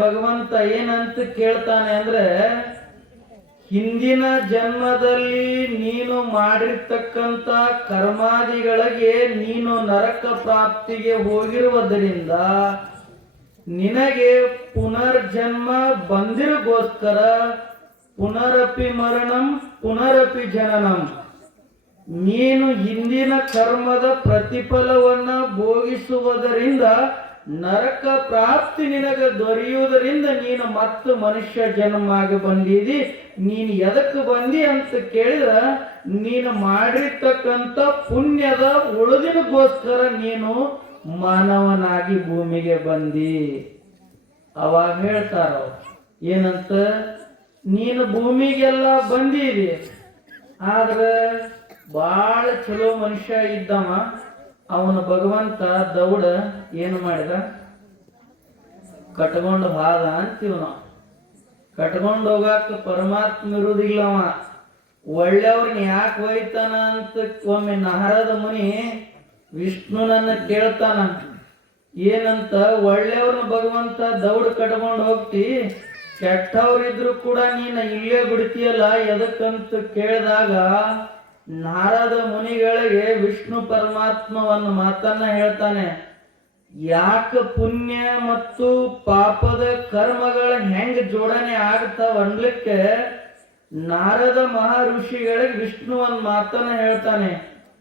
ಭಗವಂತ ಏನಂತ ಕೇಳ್ತಾನೆ ಅಂದ್ರೆ, ಹಿಂದಿನ ಜನ್ಮದಲ್ಲಿ ನೀನು ಮಾಡಿರ್ತಕ್ಕಂಥ ಕರ್ಮಾದಿಗಳಿಗೆ ನೀನು ನರಕ ಪ್ರಾಪ್ತಿಗೆ ಹೋಗಿರುವುದರಿಂದ ನಿನಗೆ ಪುನರ್ಜನ್ಮ ಬಂದಿರಗೋಸ್ಕರ ಪುನರಪಿ ಮರಣಂ ಪುನರಪಿ ಜನನಂ, ನೀನು ಹಿಂದಿನ ಕರ್ಮದ ಪ್ರತಿಫಲವನ್ನ ಭೋಗಿಸುವುದರಿಂದ ನರಕ ಪ್ರಾಪ್ತಿ ನಿನಗೆ ದೊರೆಯುವುದರಿಂದ ನೀನು ಮತ್ತು ಮನುಷ್ಯ ಜನ್ಮ ಆಗಿ ಬಂದಿದಿ. ನೀನು ಎದಕ್ಕೆ ಬಂದಿ ಅಂತ ಕೇಳಿದ್ರ, ನೀನು ಮಾಡಿರ್ತಕ್ಕಂಥ ಪುಣ್ಯದ ಉಳಿದಿನಗೋಸ್ಕರ ನೀನು ಮಾನವನಾಗಿ ಭೂಮಿಗೆ ಬಂದಿ. ಅವಾಗ ಹೇಳ್ತಾರ ಏನಂತ, ನೀನು ಭೂಮಿಗೆಲ್ಲ ಬಂದಿದಿ, ಆದ್ರೆ ಬಾಳ ಚಲೋ ಮನುಷ್ಯ ಇದ್ದವ, ಅವನ ಭಗವಂತ ದೌಡ ಏನು ಮಾಡಿದ, ಕಟ್ಕೊಂಡು ಹಾದ ಅಂತೀವ್ ನಾವು. ಕಟ್ಕೊಂಡು ಹೋಗಾಕ ಪರಮಾತ್ಮ ಇರುವುದಿಲ್ಲವ. ಒಳ್ಳೆಯವ್ರನ್ನ ಯಾಕೆ ಒಯ್ತಾನ ಅಂತ ಒಮ್ಮೆ ನಾರದ ಮುನಿ ವಿಷ್ಣುನನ್ನ ಕೇಳ್ತಾನ. ಏನಂತ, ಒಳ್ಳೆಯವ್ರನ್ನ ಭಗವಂತ ದೌಡ್ ಕಟ್ಕೊಂಡು ಹೋಗ್ತಿ, ಕೆಟ್ಟವ್ರಿದ್ರು ಕೂಡ ನೀನು ಇಲ್ಲೇ ಬಿಡ್ತೀಯಲ್ಲ ಎದಕ್ಕಂತ ಕೇಳಿದಾಗ ನಾರದ ಮುನಿಗಳಿಗೆ ವಿಷ್ಣು ಪರಮಾತ್ಮವನ್ನು ಮಾತನ್ನ ಹೇಳ್ತಾನೆ. ಯಾಕ ಪುಣ್ಯ ಮತ್ತು ಪಾಪದ ಕರ್ಮಗಳ ಹೆಂಗ್ ಜೋಡಣೆ ಆಗ್ತಾವ ಅನ್ಲಿಕ್ಕೆ ನಾರದ ಮಹರ್ಷಿಗಳಿಗೆ ವಿಷ್ಣು ಒಂದು ಮಾತನ್ನ ಹೇಳ್ತಾನೆ.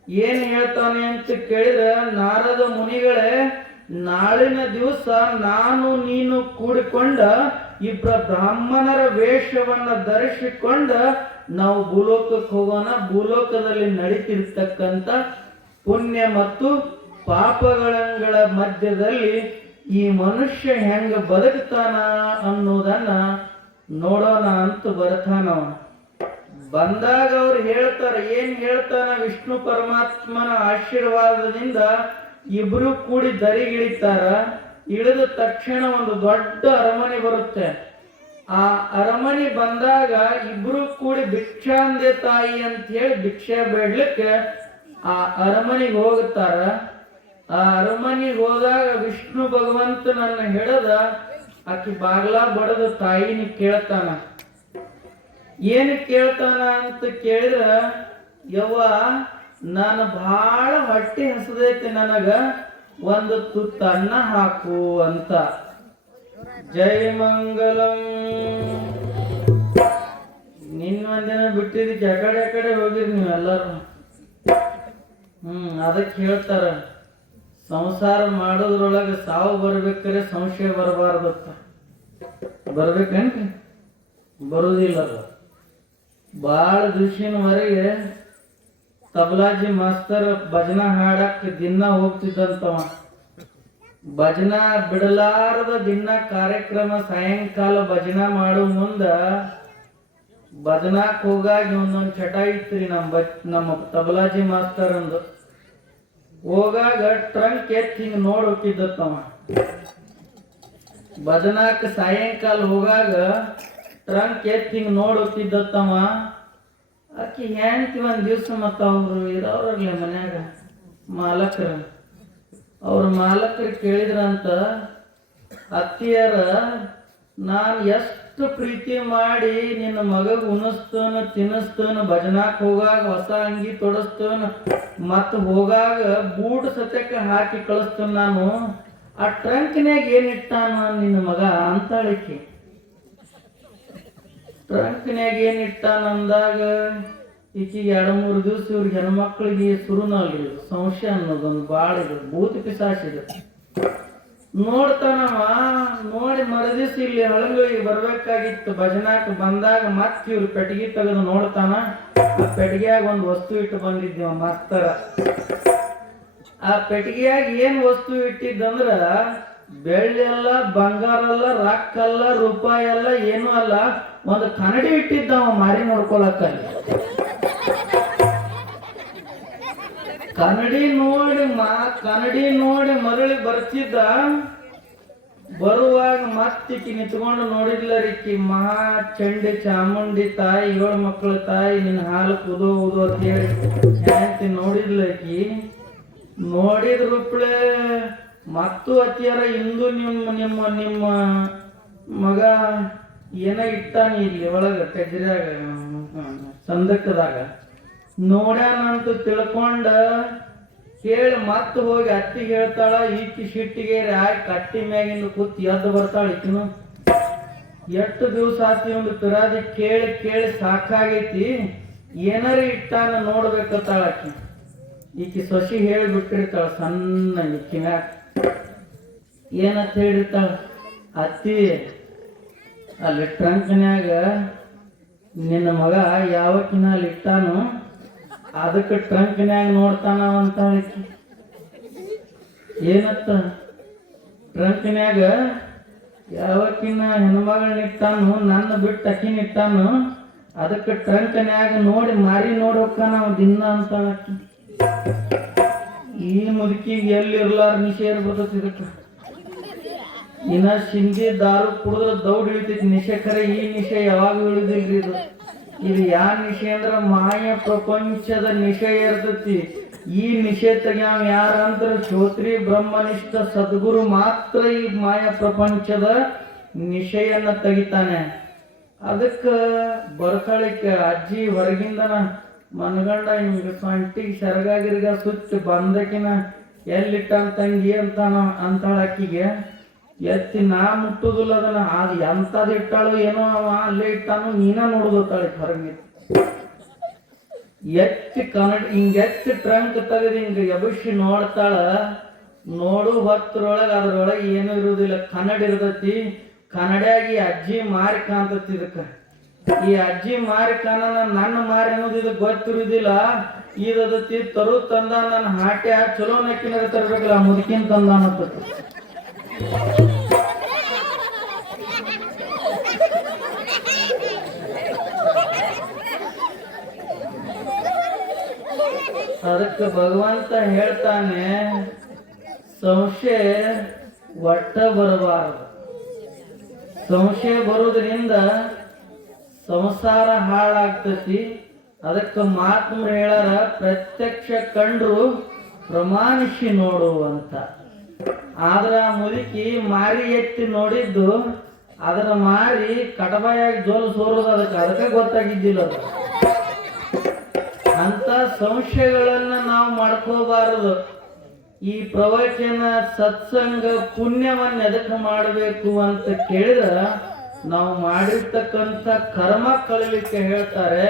ಏನ್ ಹೇಳ್ತಾನೆ ಅಂತ ಕೇಳಿದ್ರೆ, ನಾರದ ಮುನಿಗಳೇ, ನಾಳಿನ ದಿವಸ ನಾನು ನೀನು ಕೂಡಿಕೊಂಡ ಇಬ್ಬರ ಬ್ರಾಹ್ಮಣರ ವೇಷವನ್ನ ಧರಿಸಿಕೊಂಡ ನಾವು ಭೂಲೋಕಕ್ಕೆ ಹೋಗೋಣ. ಭೂಲೋಕದಲ್ಲಿ ನಡೀತಿರ್ತಕ್ಕಂಥ ಪುಣ್ಯ ಮತ್ತು ಪಾಪಗಳ ಮಧ್ಯದಲ್ಲಿ ಈ ಮನುಷ್ಯ ಹೆಂಗ ಬದುಕ್ತಾನ ಅನ್ನೋದನ್ನ ನೋಡೋಣ ಅಂತ ಬರ್ತಾನ. ಬಂದಾಗ ಅವ್ರು ಹೇಳ್ತಾರೆ, ಏನ್ ಹೇಳ್ತಾನ, ವಿಷ್ಣು ಪರಮಾತ್ಮನ ಆಶೀರ್ವಾದದಿಂದ ಇಬ್ರು ಕೂಡಿ ದರಿಗಿಳಿತಾರ. ಇಳಿದ ತಕ್ಷಣ ಒಂದು ದೊಡ್ಡ ಅರಮನೆ ಬರುತ್ತೆ. ಆ ಅರಮನೆ ಬಂದಾಗ ಇಬ್ರು ಕೂಡಿ ಭಿಕ್ಷಾಂದೆ ತಾಯಿ ಅಂತ ಹೇಳಿ ಭಿಕ್ಷೆ ಬೇಡ್ಲಿಕ್ಕೆ ಆ ಅರಮನೆಗೆ ಹೋಗುತ್ತಾರ. ಆ ಅರಮನೆಗೆ ಹೋದಾಗ ವಿಷ್ಣು ಭಗವಂತನನ್ನ ಹಿಡದ ಆಕಿ ಬಾಗ್ಲಾ ಬಡದ ತಾಯಿನ ಕೇಳ್ತಾನ. ಏನು ಕೇಳ್ತಾನ ಅಂತ ಕೇಳಿದ್ರ, ಯವ್ವ ನಾನು ಬಹಳ ಹೊಟ್ಟೆ ಹಸದೈತಿ, ನನಗ ಒಂದು ತುತ್ತ ಅನ್ನ ಹಾಕು ಅಂತ. ಜೈ ಮಂಗಲಂ. ಒಂದಿನ ಬಿಟ್ಟಿದ್ದಕ್ಕೆ ಎಕಡೆ ಹೋಗಿರಿ ನೀವೆಲ್ಲರೂ. ಅದಕ್ಕೆ ಹೇಳ್ತಾರ, ಸಂಸಾರ ಮಾಡೋದ್ರೊಳಗೆ ಸಾವು ಬರ್ಬೇಕಾದ್ರೆ ಸಂಶಯ ಬರಬಾರ್ದತ್ತ. ಬರ್ಬೇಕೇನ್ರಿ? ಬರುವುದಿಲ್ಲ. ಅದು ಭಾಳ ದಿವ್ಸಿನವರೆಗೆ ತಬಲಾಜಿ ಮಾಸ್ತರ್ ಭಜನಾ ಹಾಡಕ್ಕೆ ದಿನ ಹೋಗ್ತಿದ್ದಂತವ. ಭಜನಾ ಬಿಡಲಾರದ ದಿನ ಕಾರ್ಯಕ್ರಮ, ಸಾಯಂಕಾಲ ಭಜನಾ ಮಾಡೋ ಮುಂದ ಭಜನಾಕ್ ಹೋಗಾಗಿ ಒಂದೊಂದು ಚಟ ಇತ್ರಿ ನಮ್ಮ ತಬಲಾಜಿ ಮಾಸ್ತರ್ ಅಂದು. ಹೋಗಾಗ ಟ್ರಂಕ್ ಎತ್ತಿ ಹಿಂಗ್ ನೋಡ್ ಹೋಗಿದ್ದತ್ತವ. ಭಜನಾಕ್ ಸಾಯಂಕಾಲ ಹೋಗಾಗ ಟ್ರಂಕ್ ಎತ್ತಿ ಹಿಂಗ್ ನೋಡ್ ಹೋಗಿದ್ದತ್ತವ. ಆಕಿ ಹೆಂಡ್ತಿ ಒಂದ್ ದಿವ್ಸ ಮತ್ತ ಅವ್ರು ಇರೋರ್ಲೆ ಮನ್ಯಾಗ ಮಾಲಕರು, ಅವ್ರ ಮಾಲಕರು ಕೇಳಿದ್ರಂತ, ಅತ್ತಿಯರ ನಾನು ಎಷ್ಟು ಪ್ರೀತಿ ಮಾಡಿ ನಿನ್ನ ಮಗಗ್ ಉಣಿಸ್ತೇನ ತಿನ್ನಿಸ್ತೇನ, ಭಜನಾಕ್ ಹೋಗಾಗ ಹೊಸ ಅಂಗಿ ತೊಡಸ್ತೇನ, ಮತ್ತ ಹೋಗಾಗ ಬೂಟ್ ಸತ್ಯಕ್ಕೆ ಹಾಕಿ ಕಳಿಸ್ತೇನೆ, ನಾನು ಆ ಟ್ರಂಕ್ನ್ಯಾಗ ಏನಿಟ್ಟಾನ ನಿನ್ನ ಮಗ ಅಂತಾಳಿಕೆ. ಟ್ರಂಕ್ನ್ಯಾಗ ಏನಿಟ್ಟಾನ ಅಂದಾಗ ಈಕಿಗೆ 2-3 ದಿವಸ ಇವ್ರಿಗೆ ಹೆಣ್ಮಕ್ಳಿಗೆ ಸುರುನಲ್ಲಿ ಸಂಶಯ ಅನ್ನೋದೊಂದು ಭಾಳ ಇದು, ಭೂತ ಪಿಸಾಚಿದೆ. ನೋಡ್ತಾನವ, ನೋಡಿ ಮರದಿವ್ಸ ಇಲ್ಲಿ ಹಳಂಗಳಿಗೆ ಬರ್ಬೇಕಾಗಿತ್ತು. ಭಜನಾಕ್ ಬಂದಾಗ ಮತ್ತೆ ಇವ್ರು ಪೆಟ್ಟಿಗೆ ತೆಗೆದು ನೋಡ್ತಾನ. ಆ ಪೆಟ್ಟಿಗೆಯಾಗ ಒಂದು ವಸ್ತು ಇಟ್ಟು ಬಂದಿದ್ದೀವ ಮಾಸ್ತರ. ಆ ಪೆಟ್ಟಿಗೆಯಾಗ ಏನ್ ವಸ್ತು ಇಟ್ಟಿದ್ದಂದ್ರ, ಬೆಳ್ಳಿ ಅಲ್ಲ, ಬಂಗಾರ ಅಲ್ಲ, ರೊಕ್ಕ ಅಲ್ಲ, ರೂಪಾಯಿ ಅಲ್ಲ, ಏನೂ ಅಲ್ಲ, ಒಂದು ಕನ್ನಡಿ ಇಟ್ಟಿದ್ದವ ಮಾರಿ ನೋಡ್ಕೊಳಕ್ಕ. ಕನ್ನಡಿ ನೋಡಿ ಮರಳಿ ಬರ್ತಿದ್ದ. ಬರುವಾಗ ಮತ್ತಿಕ್ಕಿ ನಿಂತ್ಕೊಂಡು ನೋಡಿದ್ಲರಿಕ್ಕಿ, ಮಹಾ ಚಂಡಿ ಚಾಮುಂಡಿ ತಾಯಿ, 7 ಮಕ್ಕಳ ತಾಯಿ, ನಿನ್ನ ಹಾಲು ಉದೋ ಅಂತ ಹೇಳಿ ಹೆಂಡತಿ ನೋಡಿದ್ಲಕ್ಕಿ. ನೋಡಿದ ರೂಪಳೆ ಮತ್ತು ಅತಿಯಾರ ಇಂದು ನಿಮ್ಮ ನಿಮ್ಮ ನಿಮ್ಮ ಮಗ ಏನ ಇಟ್ಟಾನ ಇಲ್ಲಿ ಒಳಗೆ ಟೆಜ್ರ್ಯಾಗ ಸಂದಕದಾಗ ನೋಡ್ಯಾನಂತ ತಿಳ್ಕೊಂಡ ಕೇಳಿ ಮತ್ತೆ ಹೋಗಿ ಅತ್ತಿಗೆ ಹೇಳ್ತಾಳ. ಈಕಿ ಸಿಟ್ಟಿಗೆ ಆಗಿ ಕಟ್ಟಿ ಮ್ಯಾಗಿಂದ ಕೂತ್ ಎದ್ದು ಬರ್ತಾಳ. ಈಕಿನು ಎಷ್ಟು ದಿವಸ ಆತಿ ಒಂದು ಪಿರಾದಿ ಕೇಳಿ ಕೇಳಿ ಸಾಕಾಗೈತಿ, ಏನಾರ ಇಟ್ಟಾನ ನೋಡ್ಬೇಕತ್ತಾಳ ಆಕಿ. ಈಕಿ ಸೊಸಿ ಹೇಳಿಬಿಟ್ಟಿರ್ತಾಳ ಸಣ್ಣ ಈಕಿ ಮ್ಯಾಗ. ಏನಂತ ಹೇಳಿರ್ತಾಳ, ಅತ್ತಿ ಅಲ್ಲಿ ಟ್ರಂಕ್ನ್ಯಾಗ ನಿನ್ನ ಮಗ ಯಾವಕ್ಕಿನ ಅಲ್ಲಿ ಇಟ್ಟಾನು, ಅದಕ್ಕೆ ಟ್ರಂಕ್ನ್ಯಾಗ ನೋಡ್ತಾನ ಅಂತ ಆಕಿ. ಏನತ್ತ ಟ್ರಂಕ್ನ್ಯಾಗ ಯಾವಕ್ಕಿನ ಹೆಣ್ಮಗಳನ್ನ ಇಟ್ಟಾನು, ನನ್ನ ಬಿಟ್ಟು ಅಕ್ಕಿನ ಇಟ್ಟಾನು, ಅದಕ್ಕೆ ಟ್ರಂಕ್ನ್ಯಾಗ ನೋಡಿ ಮಾರಿ ನೋಡಿ ಹೋಗ್ತಾನ ಅವ ದಿನ ಅಂತ ಆಕಿ. ಈ ಮುದುಕಿಗೆ ಎಲ್ಲಿರ್ಲಾರ ನಿಷೇಧ ಬರ್ತೈತಿ. ಇದಕ್ಕೆ ಇನ್ನ ಸಿಂಧಿ ದಾರು ಕುಡಿದ್ರೆ ದೌಡ್ ಇಳಿತೈತಿ ನಿಶೆ. ಖರೆ ಈ ನಿಶೆ ಯಾವಾಗ ಇಳಿದಿಲ್ರಿ. ಇದು ಯಾವ ನಿಶೆ ಅಂದ್ರ ಮಾಯ ಪ್ರಪಂಚದ ನಿಶೆ ಇರ್ತೈತಿ. ಈ ನಿಶೆ ತೆಗ್ಯಾವ ಯಾರಂದ್ರ ಶ್ರೋತ್ರಿ ಬ್ರಹ್ಮನಿಷ್ಠ ಸದ್ಗುರು ಮಾತ್ರ ಈ ಮಾಯ ಪ್ರಪಂಚದ ನಿಶೆಯನ್ನ ತೆಗಿತಾನೆ. ಅದಕ್ಕ ಬರ್ತಾಳಿಕೆ ಅಜ್ಜಿ ಹೊರಗಿಂದನ ಮನಗಂಡ ಹಿಂಗ ಸೊಂಟಿಗೆ ಸೆರಗಾಗಿರ್ಗ ಸುತ್ತ ಬಂದಕಿನ ಎಲ್ಲಿಟ್ಟಾನ ತಂಗಿ ಅಂತಾಳ ಅಕ್ಕಿಗೆ. ಎತ್ತಿ ನಾ ಮುಟ್ಟುದಿಲ್ಲ ಅದನ್ನ. ಅದು ಎಂತದ್ ಇಟ್ಟಾಳು ಏನೋ ಅವ ಅಲ್ಲೇ ಇಟ್ಟಾನು, ನೀನ ನೋಡ್ಬೋತಾಳೆ ಹೊರಗೆ. ಎತ್ತಿ ಹಿಂಗೆತ್ತಿ ಟ್ರಂಕ್ ತೆಗೆದು ಹಿಂಗ ಎಬಸಿ ನೋಡ್ತಾಳ. ನೋಡು ಹೊತ್ತರೊಳಗೆ ಅದ್ರೊಳಗೆ ಏನೂ ಇರುವುದಿಲ್ಲ, ಕನ್ನಡ ಇರ್ತೈತಿ. ಕನ್ನಡಿಯಾಗಿ ಅಜ್ಜಿ ಮಾರಿ ಕಾಣ್ತತಿ. ಇದಕ್ಕ ಈ ಅಜ್ಜಿ ಮಾರಿ ಕಾಣ ನನ್ನ ಮಾರಿ ಅನ್ನೋದು ಇದಕ್ಕೆ ಗೊತ್ತಿರುವುದಿಲ್ಲ. ಇದತಿ ತರು ತಂದ ನನ್ನ ಹಾಟ್ಯ ಚಲೋ ನಕ್ಕಿನಾಗ ತರ್ಬೇಕಲ್ಲ, ಮುದುಕಿನ ತಂದ ಅನ್ನತತಿ. ಅದಕ್ಕೆ ಭಗವಂತ ಹೇಳ್ತಾನೆ, ಸಂಶಯ ಒಟ್ಟ ಬರಬಾರದು. ಸಂಶಯ ಬರೋದ್ರಿಂದ ಸಂಸಾರ ಹಾಳಾಗ್ತತಿ. ಅದಕ್ಕೆ ಮಹಾತ್ಮರು ಹೇಳಾರ, ಪ್ರತ್ಯಕ್ಷ ಕಂಡ್ರು ಪ್ರಮಾಣಿಸಿ ನೋಡು ಅಂತ. ಆದ್ರ ಆ ಮುದುಕಿ ಮಾರಿ ಎತ್ತಿ ನೋಡಿದ್ದು ಅದರ ಮಾರಿ ಕಟಬಾಯಾಗಿ ಜೋಲು ಸೋರೋದು. ಅದಕ್ಕೆ ಗೊತ್ತಾಗಿದ್ದಿಲ್ಲ. ಅದು ಅಂತ ಸಂಶಯಗಳನ್ನ ನಾವು ಮಾಡ್ಕೋಬಾರದು. ಈ ಪ್ರವಚನ ಸತ್ಸಂಗ ಪುಣ್ಯವನ್ನ ಎದಕ್ಕೆ ಮಾಡಬೇಕು ಅಂತ ಕೇಳಿದ್ರ, ನಾವು ಮಾಡಿರ್ತಕ್ಕಂಥ ಕರ್ಮ ಕಳಲಿಕ್ಕೆ ಹೇಳ್ತಾರೆ.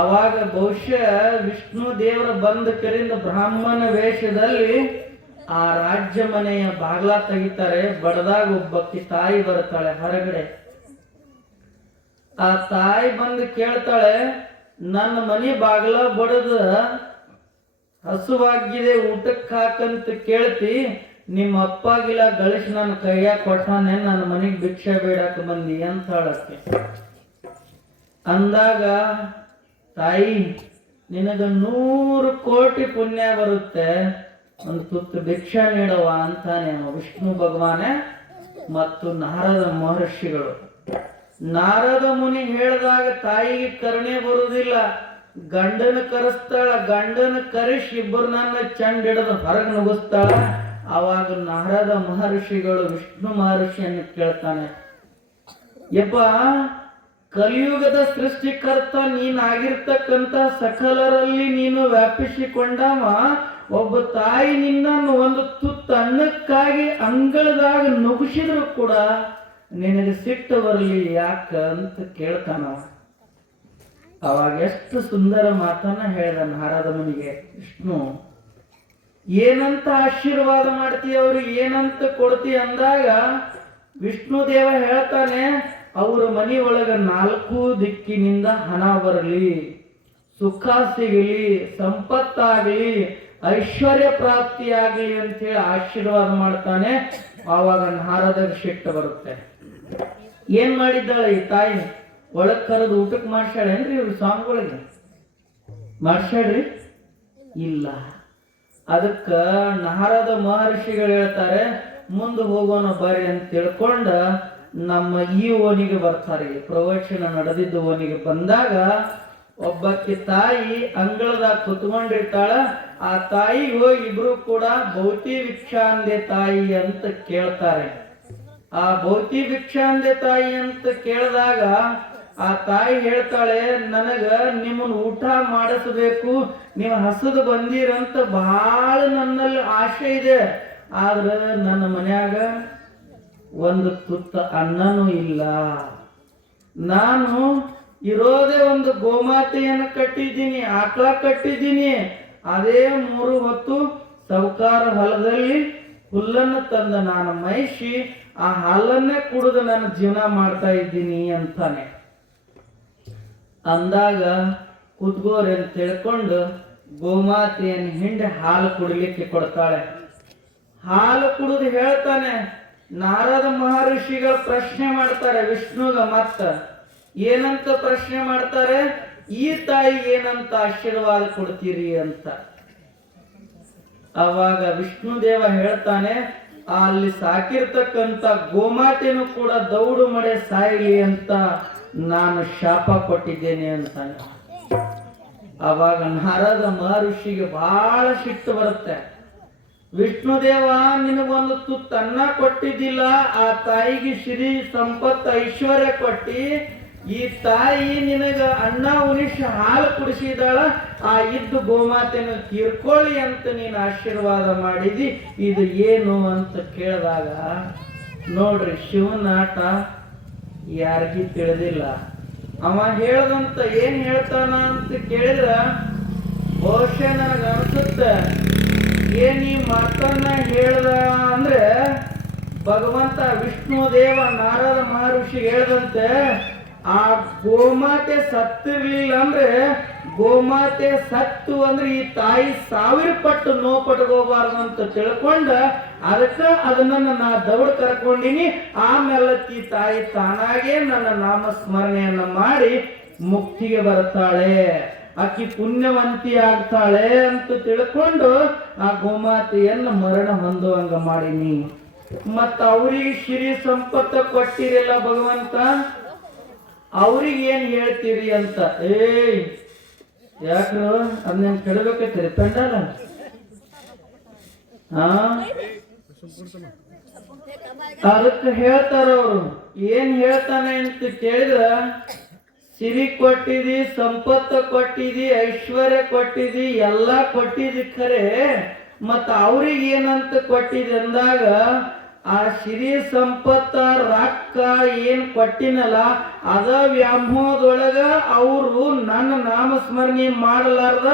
ಅವಾಗ ಬಹುಶಃ ವಿಷ್ಣು ದೇವರ ಬಂದ ಕರಿಂದ ಬ್ರಾಹ್ಮಣ ವೇಷದಲ್ಲಿ ಆ ರಾಜ್ಯ ಮನೆಯ ಬಾಗ್ಲ ತೆಗಿತಾರೆ. ಬಡದಾಗ ಒಬ್ಬಕ್ಕಿ ತಾಯಿ ಬರ್ತಾಳೆ ಹೊರಗಡೆ. ಆ ತಾಯಿ ಬಂದು ಕೇಳ್ತಾಳೆ, ನನ್ನ ಮನೆ ಬಾಗ್ಲ ಬಡದ ಹಸುವಾಗಿದೆ, ಊಟಕ್ಕೆ ಹಾಕಂತ ಕೇಳ್ತಿ, ನಿಮ್ಮ ಅಪ್ಪಾಗಿಲ್ಲ ಗಳಿಸಿ ನನ್ನ ಕೈಯಾಗ ಕೊಟ್ಟಾನೆ, ನನ್ನ ಮನೆಗೆ ಭಿಕ್ಷೆ ಬೇಡಕ್ಕೆ ಬಂದಿ ಅಂತ ಹೇಳಕ್ಕೆ. ಅಂದಾಗ ತಾಯಿ, ನಿನಗ 100 ಕೋಟಿ ಪುಣ್ಯ ಬರುತ್ತೆ, ಒಂದು ತುತ್ತು ಭಿಕ್ಷಾ ನೀಡವ ಅಂತಾನೆ ವಿಷ್ಣು ಭಗವಾನೆ ಮತ್ತು ನಾರದ ಮಹರ್ಷಿಗಳು. ನಾರದ ಮುನಿ ಹೇಳಿದಾಗ ತಾಯಿಗೆ ಕರುಣೆ ಬರುವುದಿಲ್ಲ. ಗಂಡನ ಕರೆಸ್ತಾಳ. ಗಂಡನ ಕರೆಸಿ ಇಬ್ಬರು ನನ್ನ ಚಂಡ್ ಹಿಡಿದು ಹೊರಗೆ ನುಗ್ಗಿಸ್ತಾಳ. ಆವಾಗ ನಾರದ ಮಹರ್ಷಿಗಳು ವಿಷ್ಣು ಮಹರ್ಷಿಯನ್ನು ಕೇಳ್ತಾನೆ, ಯಪ್ಪ, ಕಲಿಯುಗದ ಸೃಷ್ಟಿಕರ್ತ ನೀನಾಗಿರ್ತಕ್ಕಂಥ ಸಕಲರಲ್ಲಿ ನೀನು ವ್ಯಾಪಿಸಿಕೊಂಡವ. ಒಬ್ಬ ತಾಯಿ ನಿನ್ನನ್ನು ಒಂದು ತುತ್ತು ಅನ್ನಕ್ಕಾಗಿ ಅಂಗಳದಾಗ ನುಗ್ಗಿಸಿದ್ರು ಕೂಡ ನಿನಗೆ ಸಿಟ್ಟು ಬರಲಿ ಯಾಕ ಅಂತ ಕೇಳ್ತಾನವ. ಅವಾಗ ಎಷ್ಟು ಸುಂದರ ಮಾತನ್ನ ಹೇಳಿದ ನಾರದ ಮುನಿಗೆ ವಿಷ್ಣು. ಏನಂತ ಆಶೀರ್ವಾದ ಮಾಡ್ತೀಯ, ಅವ್ರಿಗೆ ಏನಂತ ಕೊಡ್ತಿ ಅಂದಾಗ ವಿಷ್ಣು ದೇವ ಹೇಳ್ತಾನೆ, ಅವ್ರ ಮನೆಯೊಳಗ 4 ದಿಕ್ಕಿನಿಂದ ಹಣ ಬರಲಿ, ಸುಖ ಸಿಗಲಿ, ಸಂಪತ್ತಾಗಲಿ, ಐಶ್ವರ್ಯ ಪ್ರಾಪ್ತಿಯಾಗಲಿ ಅಂತೇಳಿ ಆಶೀರ್ವಾದ ಮಾಡ್ತಾನೆ. ಆವಾಗ ನಾರದಗ ಸಿಟ್ಟು ಬರುತ್ತೆ. ಏನ್ ಮಾಡಿದ್ದಾಳೆ ಈ ತಾಯಿ? ಒಳಗ್ ಕರೆದು ಊಟಕ್ಕೆ ಮಾಡ್ಸಾಳೇನ್ರಿ ಇವ್ರು ಸ್ವಾಮಿಗಳಿಗೆ? ಮಾಡ್ಸಾಡ್ರಿ? ಇಲ್ಲ. ಅದಕ್ಕ ನಾರದ ಮಹರ್ಷಿಗಳು ಹೇಳ್ತಾರೆ, ಮುಂದೆ ಹೋಗೋಣ ಬರ್ರಿ ಅಂತ ತಿಳ್ಕೊಂಡ ನಮ್ಮ ಈ ಓಣಿಗೆ ಬರ್ತಾರೆ. ಪ್ರವಚನ ನಡೆದಿದ್ದ ಓಣಿಗೆ ಬಂದಾಗ ಒಬ್ಬಕ್ಕೆ ತಾಯಿ ಅಂಗಳದಾಗ ಕುತ್ಕೊಂಡಿರ್ತಾಳ. ಆ ತಾಯಿಗೆ ಹೋಗಿ ಇಬ್ರು ಕೂಡ ಭೌತಿ ಭಿಕ್ಷಾಂದೆ ತಾಯಿ ಅಂತ ಕೇಳ್ತಾರೆ. ಆ ಭೌತಿ ಭಿಕ್ಷಾಂದೆ ತಾಯಿ ಅಂತ ಕೇಳಿದಾಗ ಆ ತಾಯಿ ಹೇಳ್ತಾಳೆ, ನನಗ ನಿಮ್ಮನ್ನ ಊಟ ಮಾಡಿಸ್ಬೇಕು, ನೀವು ಹಸದು ಬಂದಿರಂತ ಬಹಳ ನನ್ನಲ್ಲಿ ಆಸೆ ಇದೆ. ಆದ್ರೆ ನನ್ನ ಮನ್ಯಾಗ ಒಂದು ತುತ್ತ ಅನ್ನನೂ ಇಲ್ಲ. ನಾನು ಇರೋದೇ ಒಂದು ಗೋಮಾತೆಯನ್ನು ಕಟ್ಟಿದ್ದೀನಿ, ಆಕಳ ಕಟ್ಟಿದ್ದೀನಿ. ಅದೇ 3 ಹೊತ್ತು ಸೌಕಾರ ಹೊಲದಲ್ಲಿ ಹುಲ್ಲನ್ನು ತಂದು ನಾನು ಮೈಸಿ ಆ ಹಾಲನ್ನೇ ಕುಡಿದು ನಾನು ಜೀವನ ಮಾಡ್ತಾ ಇದ್ದೀನಿ ಅಂತಾನೆ. ಅಂದಾಗ ಕುತ್ಗೋರಿ ಅಂತ ತಿಳ್ಕೊಂಡು ಗೋಮಾತೆಯನ್ನು ಹಿಂಡಿ ಹಾಲು ಕುಡಿಲಿಕ್ಕೆ ಕೊಡ್ತಾಳೆ. ಹಾಲು ಕುಡಿದು ಹೇಳ್ತಾನೆ, ನಾರದ ಮಹರ್ಷಿಗಳು ಪ್ರಶ್ನೆ ಮಾಡ್ತಾರೆ ವಿಷ್ಣುಗ. ಮತ್ತ ಏನಂತ ಪ್ರಶ್ನೆ ಮಾಡ್ತಾರೆ, ಈ ತಾಯಿಗೆ ಏನಂತ ಆಶೀರ್ವಾದ ಕೊಡ್ತೀರಿ ಅಂತ. ಅವಾಗ ವಿಷ್ಣು ದೇವ ಹೇಳ್ತಾನೆ, ಅಲ್ಲಿ ಸಾಕಿರ್ತಕ್ಕಂಥ ಗೋಮಾತೆನೂ ಕೂಡ ದೌಡು ಮಡೆ ಸಾಯಲಿ ಅಂತ ನಾನು ಶಾಪ ಕೊಟ್ಟಿದ್ದೇನೆ ಅಂತಾನೆ. ಅವಾಗ ನಾರದ ಮಹರ್ಷಿಗೆ ಬಹಳ ಸಿಟ್ಟು ಬರುತ್ತೆ. ವಿಷ್ಣು ದೇವ, ನಿನಗೊಂದು ತುತ್ತನ್ನ ಕೊಟ್ಟಿದ್ದಿಲ್ಲ, ಆ ತಾಯಿಗೆ ಶ್ರೀ ಸಂಪತ್ತು ಐಶ್ವರ್ಯ ಕೊಟ್ಟಿ, ಈ ತಾಯಿ ನಿನಗ ಅನ್ನ ಉಣಿಸಿ ಹಾಲು ಕುಡಿಸಿದಾಳ, ಆ ಇದ್ದು ಗೋಮಾತೆನ ತೀರ್ಕೊಳ್ಳಿ ಅಂತ ನೀನು ಆಶೀರ್ವಾದ ಮಾಡಿದಿ, ಇದು ಏನು ಅಂತ ಕೇಳಿದಾಗ ನೋಡ್ರಿ, ಶಿವನ ಆಟ ಯಾರಿಗೂ ತಿಳಿದಿಲ್ಲ. ಅವ ಹೇಳ್ದಂತ ಏನ್ ಹೇಳ್ತಾನ ಅಂತ ಕೇಳಿದ್ರ ಬಹುಶಃ ನನಗ ಅನ್ಸುತ್ತೆ, ಏನ್ ಈ ಮಾತನ್ನ ಹೇಳ್ದ ಅಂದ್ರೆ ಭಗವಂತ ವಿಷ್ಣು ದೇವ ನಾರದ ಮಹರ್ಷಿ ಹೇಳ್ದಂತೆ, ಆ ಗೋಮಾತೆ ಸತ್ತಿರ್ಲಿಲ್ಲ ಅಂದ್ರೆ, ಗೋಮಾತೆ ಸತ್ತು ಅಂದ್ರೆ ಈ ತಾಯಿ 1000 ಪಟ್ಟು ನೋವು ಪಟ್ಕೋಬಾರ್ದು ಅಂತ ತಿಳ್ಕೊಂಡ ಅದಕ್ಕ ಅದನ್ನ ನಾ ದೌಡ್ ಕರ್ಕೊಂಡಿನಿ. ಆಮೇಲೆ ಈ ತಾಯಿ ತಾನಾಗೆ ನನ್ನ ನಾಮಸ್ಮರಣೆಯನ್ನ ಮಾಡಿ ಮುಕ್ತಿಗೆ ಬರ್ತಾಳೆ, ಆಕಿ ಪುಣ್ಯವಂತಿ ಆಗ್ತಾಳೆ ಅಂತ ತಿಳ್ಕೊಂಡು ಆ ಗೋಮಾತೆಯನ್ನ ಮರಣ ಹೊಂದುವಂಗ ಮಾಡೀನಿ. ಮತ್ತ ಅವರಿಗೆ ಶ್ರೀ ಸಂಪತ್ತ ಕೊಟ್ಟಿರಲ್ಲ ಭಗವಂತ, ಅವ್ರಿಗೆ ಏನ್ ಹೇಳ್ತೀರಿ ಅಂತ. ಯಾಕ್ರು ಅದನ್ನ ಕೇಳಬೇಕೈತ್ರಿ ಪೆಂಡಾಲ. ಅದಕ್ಕೆ ಹೇಳ್ತಾರ ಅವರು, ಏನ್ ಹೇಳ್ತಾನೆ ಅಂತ ಕೇಳಿದ್ರ, ಸಿರಿ ಕೊಟ್ಟಿದಿ, ಸಂಪತ್ತು ಕೊಟ್ಟಿದಿ, ಐಶ್ವರ್ಯ ಕೊಟ್ಟಿದಿ, ಎಲ್ಲಾ ಕೊಟ್ಟಿದಿ ಖರೆ, ಮತ್ತ ಅವ್ರಿಗೆ ಏನಂತ ಕೊಟ್ಟಿದಿ ಅಂದಾಗ, ಆ ಸಿರಿ ಸಂಪತ್ತ ರೊಕ್ಕ ಏನ್ ಕೊಟ್ಟಿನಲ್ಲ ಅದ ವ್ಯಾಮೋಹದೊಳಗ ಅವರು ನನ್ನ ನಾಮಸ್ಮರಣೆ ಮಾಡಲಾರ್ದ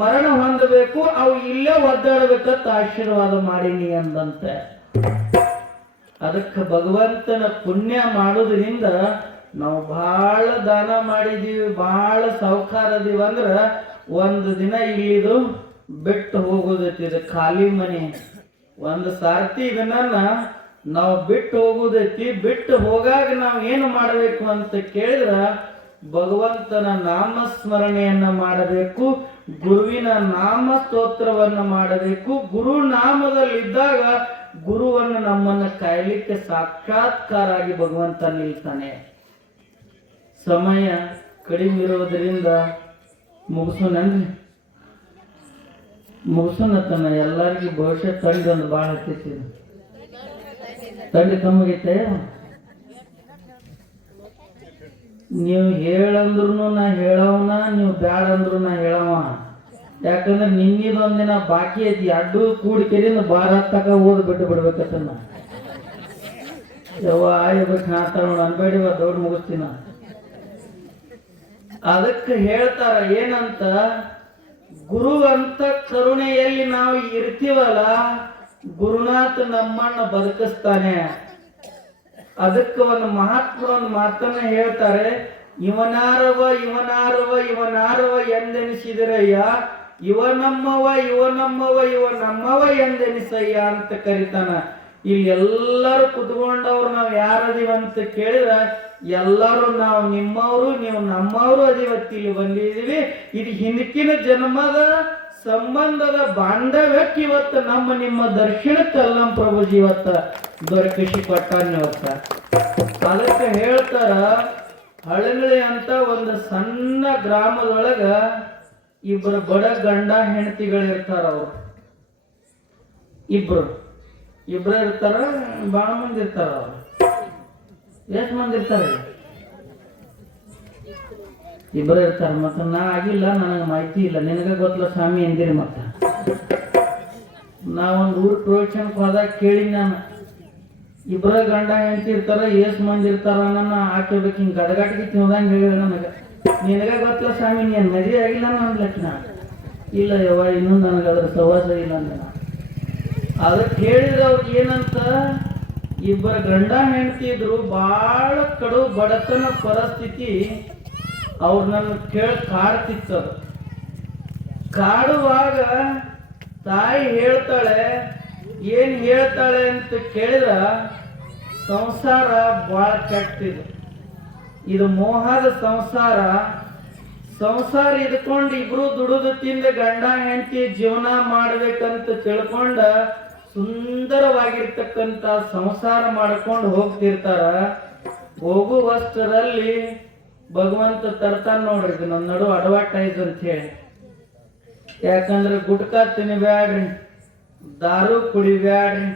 ಮರಣ ಹೊಂದಬೇಕು, ಅವು ಇಲ್ಲೇ ಒದ್ದಾಡಬೇಕಂತ ಆಶೀರ್ವಾದ ಮಾಡೀನಿ ಅಂದಂತೆ. ಅದಕ್ಕೆ ಭಗವಂತನ ಪುಣ್ಯ ಮಾಡೋದ್ರಿಂದ ನಾವು ಬಹಳ ದಾನ ಮಾಡಿದೀವಿ, ಬಹಳ ಸೌಕಾರದೀವಿ ಅಂದ್ರ ಒಂದು ದಿನ ಇಲ್ಲಿದು ಬಿಟ್ಟು ಹೋಗೋದೈತಿ. ಇದು ಖಾಲಿ ಮನೆ, ಒಂದು ಸಾರ್ತಿ ಇದನ್ನ ನಾವು ಬಿಟ್ಟು ಹೋಗುದೈತಿ. ಬಿಟ್ಟು ಹೋಗಾಗ ನಾವು ಏನು ಮಾಡಬೇಕು ಅಂತ ಕೇಳಿದ್ರ ಭಗವಂತನ ನಾಮಸ್ಮರಣೆಯನ್ನ ಮಾಡಬೇಕು, ಗುರುವಿನ ನಾಮ ಸ್ತೋತ್ರವನ್ನ ಮಾಡಬೇಕು. ಗುರು ನಾಮದಲ್ಲಿದ್ದಾಗ ಗುರುವನ್ನು ನಮ್ಮನ್ನ ಕಾಯಲಿಕ್ಕೆ ಸಾಕ್ಷಾತ್ಕಾರ ಆಗಿ ಭಗವಂತ ನಿಲ್ತಾನೆ. ಸಮಯ ಕಡಿಮೆ ಇರೋದ್ರಿಂದ ಮುಗಿಸೋಣನ್ರಿ. ಮುಗಿಸೋಣತನ ಎಲ್ಲರಿಗೂ ಭವಿಷ್ಯ ತಂಡಿ ಒಂದು ಭಾಳ ಹತ್ತೈತಿ. ತಂಡಿ ಕಮ್ಮಾಗೈತೆ. ನೀವು ಹೇಳಂದ್ರು ನಾ ಹೇಳವನ, ನೀವು ಬ್ಯಾಡ ಅಂದ್ರು ನಾ ಹೇಳವ. ಯಾಕಂದ್ರೆ ನಿನ್ನಿದೊಂದಿನ ಬಾಕಿ ಐತಿ, ಅಡ್ಡು ಕೂಡಿಕೆರಿಂದ ಬಾರ ತಕ ಓದ್ ಬಿಟ್ಟು ಬಿಡ್ಬೇಕತ್ತನ್ನ. ಯವ್ವ ಆಯ್ಬೇಕು ಹಾತಾವ ಅನ್ಬೇಡಿವ, ದೊಡ್ಡ ಮುಗಿಸ್ತೀನ. ಅದಕ್ಕೆ ಹೇಳ್ತಾರ ಏನಂತ, ಗುರು ಅಂತ ಕರುಣೆಯಲ್ಲಿ ನಾವು ಇರ್ತೀವಲ್ಲ, ಗುರುನಾಥ ನಮ್ಮನ್ನ ಬದುಕಿಸ್ತಾನೆ. ಅದಕ್ಕೆ ಒಂದು ಮಹಾತ್ಮರು ಒಂದು ಮಾತನ್ನ ಹೇಳ್ತಾರೆ, ಇವನಾರವ ಇವನಾರವ ಇವನಾರವ ಎಂದೆನಿಸಿದರಯ್ಯ, ಇವನಮ್ಮವ ಇವನಮ್ಮವ ಇವನಮ್ಮವ ಎಂದೆನಿಸಯ್ಯ ಅಂತ ಕರಿತಾನ. ಇಲ್ಲಿ ಎಲ್ಲರೂ ಕುತ್ಕೊಂಡವ್ರು ನಾವು ಯಾರದೀವಂತ ಕೇಳಿದ್ರ ಎಲ್ಲರೂ ನಾವು ನಿಮ್ಮವರು ನೀವು ನಮ್ಮವರು ಅದಿವತ್ತು ಇಲ್ಲಿ ಬಂದಿದ್ದೀವಿ. ಇದು ಹಿಂದಕ್ಕಿನ ಜನ್ಮದ ಸಂಬಂಧದ ಬಾಂಧವ್ಯಕ್ಕೆ ಇವತ್ತು ನಮ್ಮ ನಿಮ್ಮ ದರ್ಶನಕ್ಕೆಲ್ಲ ನಮ್ಮ ಪ್ರಭುಜಿ ಇವತ್ತ ದೊರಕಿಸಿ ಕೊಟ್ಟಾನಿವತ್ತ. ಅದಕ್ಕೆ ಹೇಳ್ತಾರ, ಹಳಗಳಿ ಅಂತ ಒಂದು ಸಣ್ಣ ಗ್ರಾಮದೊಳಗ ಇಬ್ಬರು ಬಡ ಗಂಡ ಹೆಂಡತಿಗಳಿರ್ತಾರ. ಅವರು ಇಬ್ರು ಇರ್ತಾರ, ಬಾಳ ಮಂದಿ ಇರ್ತಾರ. ಅವರು ಎಷ್ಟು ಮಂದಿ ಇರ್ತಾರೆ? ಇಬ್ಬರು ಇರ್ತಾರೆ. ಮತ್ತು ನಾ ಆಗಿಲ್ಲ, ನನಗೆ ಮಾಹಿತಿ ಇಲ್ಲ, ನಿನಗೆ ಗೊತ್ತಿಲ್ಲ ಸ್ವಾಮಿ ಎಂದಿರಿ. ಮತ್ತು ನಾವೊಂದು ಊರು ಪ್ರವಚನಕ್ಕೆ ಹೋದಾಗ ಕೇಳಿ ನಾನು, ಇಬ್ಬರ ಗಂಡ ಹೆಂಡತಿ ಇರ್ತಾರ, ಎಷ್ಟು ಮಂದಿ ಇರ್ತಾರ ನನ್ನ ಹಾಕಿರ್ಬೇಕು. ಹಿಂಗೆ ಗದಗಾಟಿಗೆ ತಿಂದಂಗೆ ಹೇಳಿ ನನಗೆ, ನಿನಗೆ ಗೊತ್ತಿಲ್ಲ ಸ್ವಾಮಿ, ನೀನು ಮದುವೆ ಆಗಿಲ್ಲ ಅನ್ಲಕ್ಕ. ನಾ ಇಲ್ಲ ಯವ್ವ, ಇನ್ನೂ ನನಗೆ ಅದ್ರ ಸವಾಸ ಇಲ್ಲ ಅಂದೆ. ನಾ ಅದಕ್ಕೆ ಹೇಳಿದ್ರೆ ಅವ್ರಿಗೆ ಏನಂತ, ಇಬ್ಬರ ಗಂಡ ಹೆಂಡತಿ ಇದ್ರು, ಭಾಳ ಕಡು ಬಡತನ ಪರಿಸ್ಥಿತಿ ಅವ್ರು ನನ್ನ ಕೇಳಿ ಕಾಡ್ತಿತ್ತದು. ಕಾಡುವಾಗ ತಾಯಿ ಹೇಳ್ತಾಳೆ, ಏನು ಹೇಳ್ತಾಳೆ ಅಂತ ಕೇಳಿದ್ರ, ಸಂಸಾರ ಭಾಳ ಕೆಟ್ಟಿದೆ, ಇದು ಮೋಹದ ಸಂಸಾರ. ಸಂಸಾರ ಇದ್ಕೊಂಡು ಇಬ್ರು ದುಡಿದು ತಿಂದ ಗಂಡ ಹೆಂಡತಿ ಜೀವನ ಮಾಡ್ಬೇಕಂತ ತಿಳ್ಕೊಂಡ ಸುಂದರವಾಗಿರ್ತಕ್ಕಂಥ ಸಂಸಾರ ಮಾಡ್ಕೊಂಡು ಹೋಗ್ತಿರ್ತಾರ. ಹೋಗುವಷ್ಟರಲ್ಲಿ ಭಗವಂತ ತರ್ತಾನ ನೋಡ್ರಿ, ಇದು ನನ್ನ ನಡು ಅಡ್ವರ್ಟೈಸ್ ಅಂತ ಹೇಳಿ. ಯಾಕಂದ್ರೆ ಗುಟ್ಕಾ ತಿನ್ನಬ್ಯಾಡ್ರಿ, ದಾರು ಕುಡಿಬ್ಯಾಡ್ರಿ,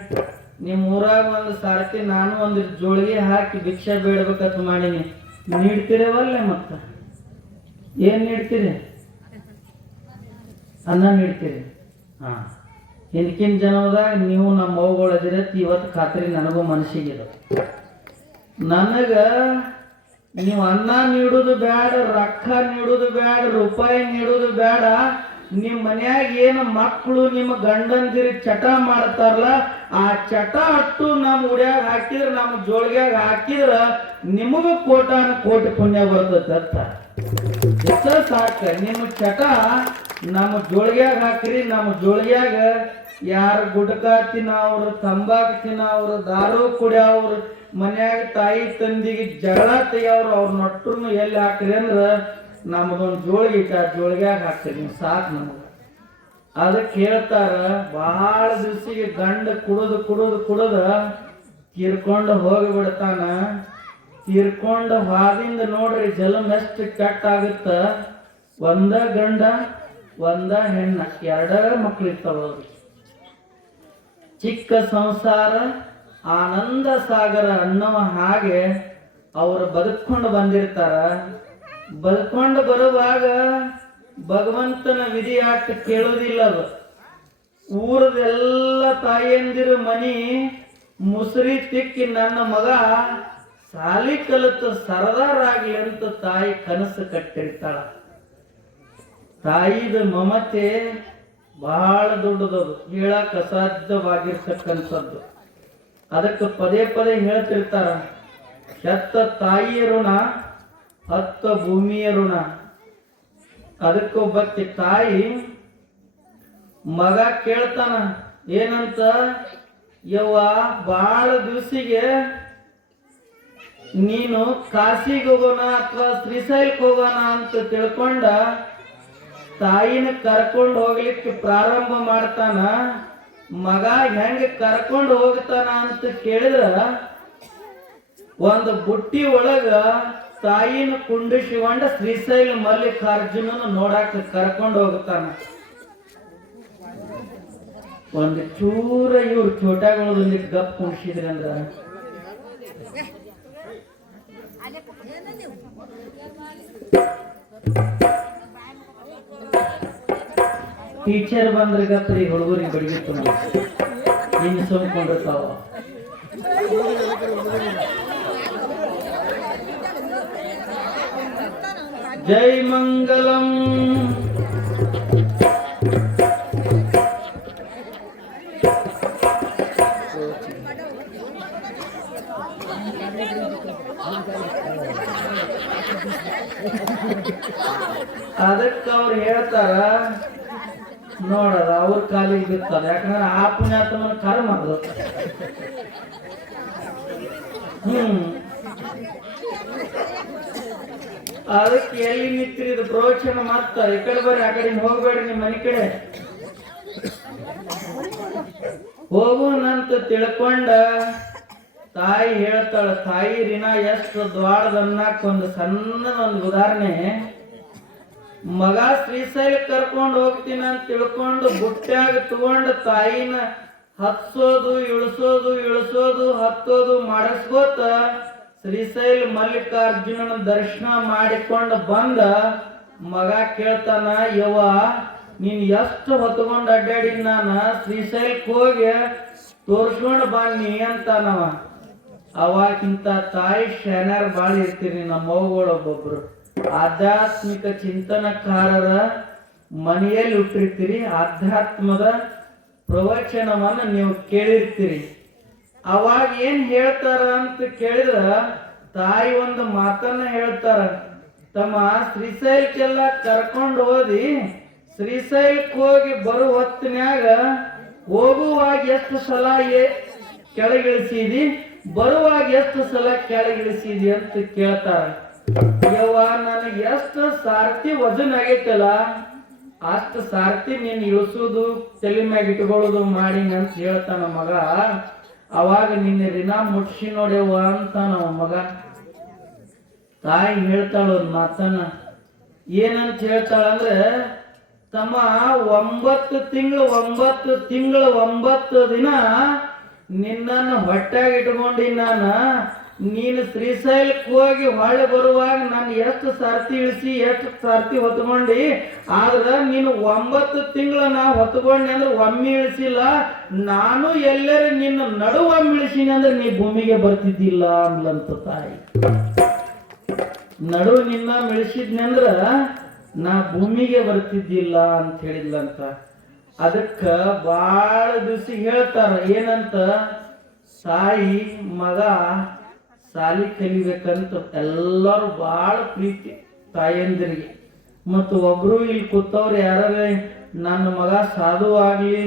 ನಿಮ್ಮ ಊರಾಗ ಒಂದು ಸಾರ್ತಿ ನಾನು ಒಂದು ಜೋಳಿಗೆ ಹಾಕಿ ಭಿಕ್ಷೆ ಬೇಡ್ಬೇಕಂತ ಮಾಡೀನಿ, ನೀಡ್ತೀರವಲ್ಲೇ? ಮತ್ತ ಏನ್ ನೀಡ್ತೀರಿ? ಅನ್ನ ನೀಡ್ತೀರಿ. ಹಾ, ಹಿಂದಕಿನ ಜನದಾಗ ನೀವು ನಮ್ಮ ಮೌಗಳು ಅದಿರತ್ತಿ, ಇವತ್ತು ಖಾತ್ರಿ ನನಗೂ ಮನಸ್ಸಿಗಿದೆ. ನನಗ ನೀವು ಅನ್ನ ನೀಡುದು ಬೇಡ, ರೊಕ್ಕ ನೀಡುದು ಬೇಡ, ರೂಪಾಯಿ ನೀಡುದು ಬೇಡ, ನಿಮ್ಮ ಮನ್ಯಾಗ ಏನು ಮಕ್ಕಳು ನಿಮ್ಮ ಗಂಡಂದಿರಿ ಚಟ ಮಾಡ್ತಾರಲ್ಲ, ಆ ಚಟ ಅಟ್ಟು ನಮ್ಮ ಉಡ್ಯಾಗ ಹಾಕಿದ್ರೆ, ನಮ್ಮ ಜೋಳಿಗ್ಯಾಗ ಹಾಕಿದ್ರ ನಿಮಗೂ ಕೋಟಾನ ಕೋಟಿ ಪುಣ್ಯ ಬರ್ತದೆ ಅಂತ. ಇಷ್ಟ ಸಾಕ. ನಿಮ್ಮ ಚಟ ನಮ್ಮ ಜೋಳಿಗ್ಯಾಗ ಹಾಕ್ರಿ, ನಮ್ಮ ಜೋಳಿಗ್ಯಾಗ ಯಾರು ಗುಡ್ಕಾ ತಿನ್ನವ್ರು, ತಂಬಾಕು ತಿನ್ನವ್ರು, ದಾರು ಕುಡಿಯವ್ರು, ಮನ್ಯಾಗ ತಾಯಿ ತಂದಿಗೆ ಜಗಳ ತೆಗಿಯವ್ರು, ಅವ್ರ ನೊಟ್ಟರು ಎಲ್ಲಿ ಹಾಕ್ರಿ ಅಂದ್ರೆ ನಮ್ದೊಂದು ಜೋಳಿಗೆ ಇಟ್ಟ, ಜೋಳಿಗ್ಯಾಗ ಹಾಕ್ತೀರಿ ನೀವು ಸಾಕು ನಮಗೆ. ಅದಕ್ಕೆ ಹೇಳ್ತಾರ, ಬಹಳ ದಿವಸಿಗೆ ಗಂಡ ಕುಡಿದು ಕುಡಿದು ಕುಡಿದ ತೀರ್ಕೊಂಡು ಹೋಗಿಬಿಡ್ತಾನ. ತೀರ್ಕೊಂಡು ಹಾದಿಂದ ನೋಡ್ರಿ ಜಲಮ್ ಎಷ್ಟು ಕೆಟ್ಟಾಗುತ್ತ. ಒಂದ ಗಂಡ ಒಂದ ಹೆಣ್ಣ, ಎರಡರ ಮಕ್ಳು ಇರ್ತಾವ. ಚಿಕ್ಕ ಸಂಸಾರ ಆನಂದ ಸಾಗರ ಅನ್ನುವ ಹಾಗೆ ಅವರು ಬದುಕೊಂಡು ಬಂದಿರ್ತಾರ. ಬದುಕೊಂಡು ಬರುವಾಗ ಭಗವಂತನ ವಿಧಿಯಾಟ ಕೇಳೋದಿಲ್ಲ. ಅದು ಊರದೆಲ್ಲ ತಾಯಿಯಂದಿರು ಮನಿ ಮುಸುರಿ ತಿಕ್ಕಿ ನನ್ನ ಮಗ ಸಾಲಿ ಕಲಿತು ಸರದಾರ ಆಗ್ಲಿ ಅಂತ ತಾಯಿ ಕನಸು ಕಟ್ಟಿರ್ತಾಳ. ತಾಯಿದ ಮಮತೆ ಬಹಳ ದೊಡ್ಡದದು, ಹೇಳಕ್ ಅಸಾಧ್ಯವಾಗಿರ್ತಕ್ಕಂಥದ್ದು. ಅದಕ್ಕೆ ಪದೇ ಪದೇ ಹೇಳ್ತಿರ್ತಾರ, ಹೆತ್ತ ತಾಯಿಯ ಋಣ, ಹತ್ತ ಭೂಮಿಯ ಋಣ. ಅದಕ್ಕೊಬ್ಬಕ್ಕೆ ತಾಯಿ ಮಗ ಕೇಳ್ತಾನ ಏನಂತ, ಯವ್ವ ಬಾಳ ದಿವಸಿಗೆ ನೀನು ಕಾಶಿಗೆ ಹೋಗೋಣ ಅಥವಾ ಶ್ರೀಶೈಲಕ್ಕೆ ಹೋಗೋಣ ಅಂತ ತಿಳ್ಕೊಂಡ ತಾಯಿನ ಕರ್ಕೊಂಡು ಹೋಗ್ಲಿಕ್ಕೆ ಪ್ರಾರಂಭ ಮಾಡ್ತಾನ. ಮಗ ಹೆಂಗ ಕರ್ಕೊಂಡು ಹೋಗ್ತಾನ ಅಂತ ಕೇಳಿದ್ರ, ಒಂದು ಬುಟ್ಟಿ ಒಳಗ ತಾಯಿನ ಕುಂಡಿಸಿಕೊಂಡ ಶ್ರೀಶೈಲ ಮಲ್ಲಿಕಾರ್ಜುನನ ನೋಡಾಕ ಕರ್ಕೊಂಡು ಹೋಗ್ತಾನ. ಒಂದು ಚೂರ ಇವ್ರು ಚೋಟಗಳಲ್ಲಿ ಗಪ್ ಕುಣಿಸಿದ್ರಂದ್ರ ಟೀಚರ್ ಬಂದ್ರೆ ಗಪ್ರಿ ಹುಡುಗರಿಗೆ ಬಡಿಗೆ ತುಂಬ ಇನ್ನು ಸುಮ್ಕೊಂಡಿರ್ತಾವ. ಜೈ ಮಂಗಲಂ. ಅದಕ್ಕೆ ಅವ್ರು ಹೇಳ್ತಾರ, ನೋಡದ ಅವ್ರ ಕಾಲಿಗೆ ಬಿತ್ತಾರ. ಯಾಕಂದ್ರೆ ಆ ಪುಣ್ಯಾತ್ಮನ ಕರ್ಮ ಅದು. ಅದಕ್ಕೆ ಎಲ್ಲಿ ನಿಂತಿರಿ ಇದು ಪ್ರವಚನ ಮತ್ತ ಈ ಕಡೆ ಬರ್ರಿ, ಆ ಕಡೆ ಹೋಗ್ಬೇಡ್ರಿ, ನಿಮ್ಮ ಮನೆ ಕಡೆ ಹೋಗುವಂತ ತಿಳ್ಕೊಂಡ ತಾಯಿ ಹೇಳ್ತಾಳ. ತಾಯಿ ರಿನ ಎಷ್ಟು ದ್ವಾಡದನ್ನಕ್ ಒಂದು ಸಣ್ಣದೊಂದು ಉದಾಹರಣೆ. ಮಗ ಶ್ರೀಶೈಲ ಕರ್ಕೊಂಡು ಹೋಗ್ತೀನಿ ಅಂತ ತಿಳ್ಕೊಂಡು ಬುಟ್ಟ್ಯಾಗ ತಗೊಂಡು ತಾಯಿನ ಹತ್ಸೋದು ಇಳಿಸೋದು ಹತ್ತೋದು ಮಾಡಿಸ್ಕೋತ ಶ್ರೀಶೈಲ ಮಲ್ಲಿಕಾರ್ಜುನನ ದರ್ಶನ ಮಾಡಿಕೊಂಡು ಬಂದ ಮಗ ಕೇಳ್ತಾನ, ಯವ್ವ ನೀನ್ ಎಷ್ಟು ಹೊತ್ಕೊಂಡು ಅಡ್ಡಾಡಿ ನಾನು ಶ್ರೀಶೈಲಕ್ಕೆ ಹೋಗಿ ತೋರ್ಸ್ಕೊಂಡು ಬನ್ನಿ ಅಂತಾನವ. ಅವಾಗಿಂತ ತಾಯಿ ಶಾನ್ಯಾರ ಬಾಳ ಇರ್ತೀರಿ. ನಮ್ಮ ಅವ್ಗಳು ಒಬ್ಬೊಬ್ರು ಆಧ್ಯಾತ್ಮಿಕ ಚಿಂತನಕಾರರ ಮನೆಯಲ್ಲಿ ಹುಟ್ಟಿರ್ತೀರಿ. ಆಧ್ಯಾತ್ಮದ ಪ್ರವಚನವನ್ನ ನೀವು ಕೇಳಿರ್ತೀರಿ. ಅವಾಗ ಏನ್ ಹೇಳ್ತಾರ ಅಂತ ಕೇಳಿದ್ರ ತಾಯಿ ಒಂದು ಮಾತನ್ನ ಹೇಳ್ತಾರ, ತಮ್ಮ ಶ್ರೀಶೈಲಕ್ಕೆಲ್ಲ ಕರ್ಕೊಂಡು ಹೋದಿ ಶ್ರೀಶೈಲಕ್ಕೆ ಹೋಗಿ ಬರೋ ಹೊತ್ತಿನ್ಯಾಗ ಹೋಗುವಾಗ ಎಷ್ಟು ಸಲ ಕೆಳಗಿಳಿಸಿದಿ, ಬರುವಾಗ ಎಷ್ಟು ಸಲ ಕೆಳಗಿಳಿಸಿದಿ ಅಂತ ಕೇಳ್ತಾರ. ಯವ್ವ ನನಗೆ ಎಷ್ಟು ಸಾರ್ತಿ ವಜನ್ ಆಗೈತಲ್ಲ ಅಷ್ಟು ಸಾರ್ತಿ ನೀನ್ ಇಳಿಸೋದು ತಲೆ ಮ್ಯಾಗ ಇಟ್ಕೊಳ್ಳೋದು ಮಾಡಿ ಅಂತ ಹೇಳ್ತಾನ ಮಗ. ಅವಾಗ ನಿನ್ನೆ ರಿನ ಮುಟ್ಸಿ ನೋಡ್ಯವ್ವ ಅಂತ ನಮ್ಮ ಮಗ. ತಾಯಿ ಹೇಳ್ತಾಳ ಒಂದ್ ಮಾತನ್ನ, ಏನಂತ ಹೇಳ್ತಾಳಂದ್ರೆ, ತಮ್ಮ 9 ತಿಂಗಳು 9 ದಿನ ನಿನ್ನನ್ನು ಹೊಟ್ಟಾಗ ಇಟ್ಕೊಂಡಿ ನಾನು. ನೀನು ಶ್ರೀಶೈಲಕ್ಕೆ ಹೋಗಿ ಹೊಳ್ಳಿ ಬರುವಾಗ ನಾನು ಎಷ್ಟು ಸಾರ್ತಿ ಇಳಿಸಿ ಎಷ್ಟು ಸಾರ್ತಿ ಹೊತ್ಕೊಂಡಿ, ಆದ್ರೆ ನೀನು 9 ತಿಂಗಳು ನಾ ಹೊತ್ಕೊಂಡಿ ಅಂದ್ರೆ ಒಮ್ಮೆ ಇಳಿಸಿಲ್ಲ. ನಾನು ಎಲ್ಲರೂ ನಿನ್ನ ನಡುವೊಮ್ಮೆ ಇಳಿಸಿನಿ ಅಂದ್ರೆ ನೀ ಭೂಮಿಗೆ ಬರ್ತಿದ್ದಿಲ್ಲ ಅಂದ್ಲಂತ ತಾಯಿ. ನಡು ನಿನ್ನ ಮಿಳಿಸಿದ್ನಂದ್ರ ನಾ ಭೂಮಿಗೆ ಬರ್ತಿದ್ದಿಲ್ಲ ಅಂತ ಹೇಳಿದ್ಲಂತ. ಅದಕ್ಕ ಬಾಳ ದಿವಸ ಹೇಳ್ತಾರ ಏನಂತ, ತಾಯಿ ಮಗ ಸಾಲಿ ಕಲಿಬೇಕಂತ ಎಲ್ಲರೂ ಬಾಳ ಪ್ರೀತಿ ತಾಯಂದಿರಿಗೆ. ಮತ್ತು ಒಬ್ರು ಇಲ್ಲಿ ಕೂತವ್ರು ಯಾರೇ ನನ್ನ ಮಗ ಸಾಧು ಆಗ್ಲಿ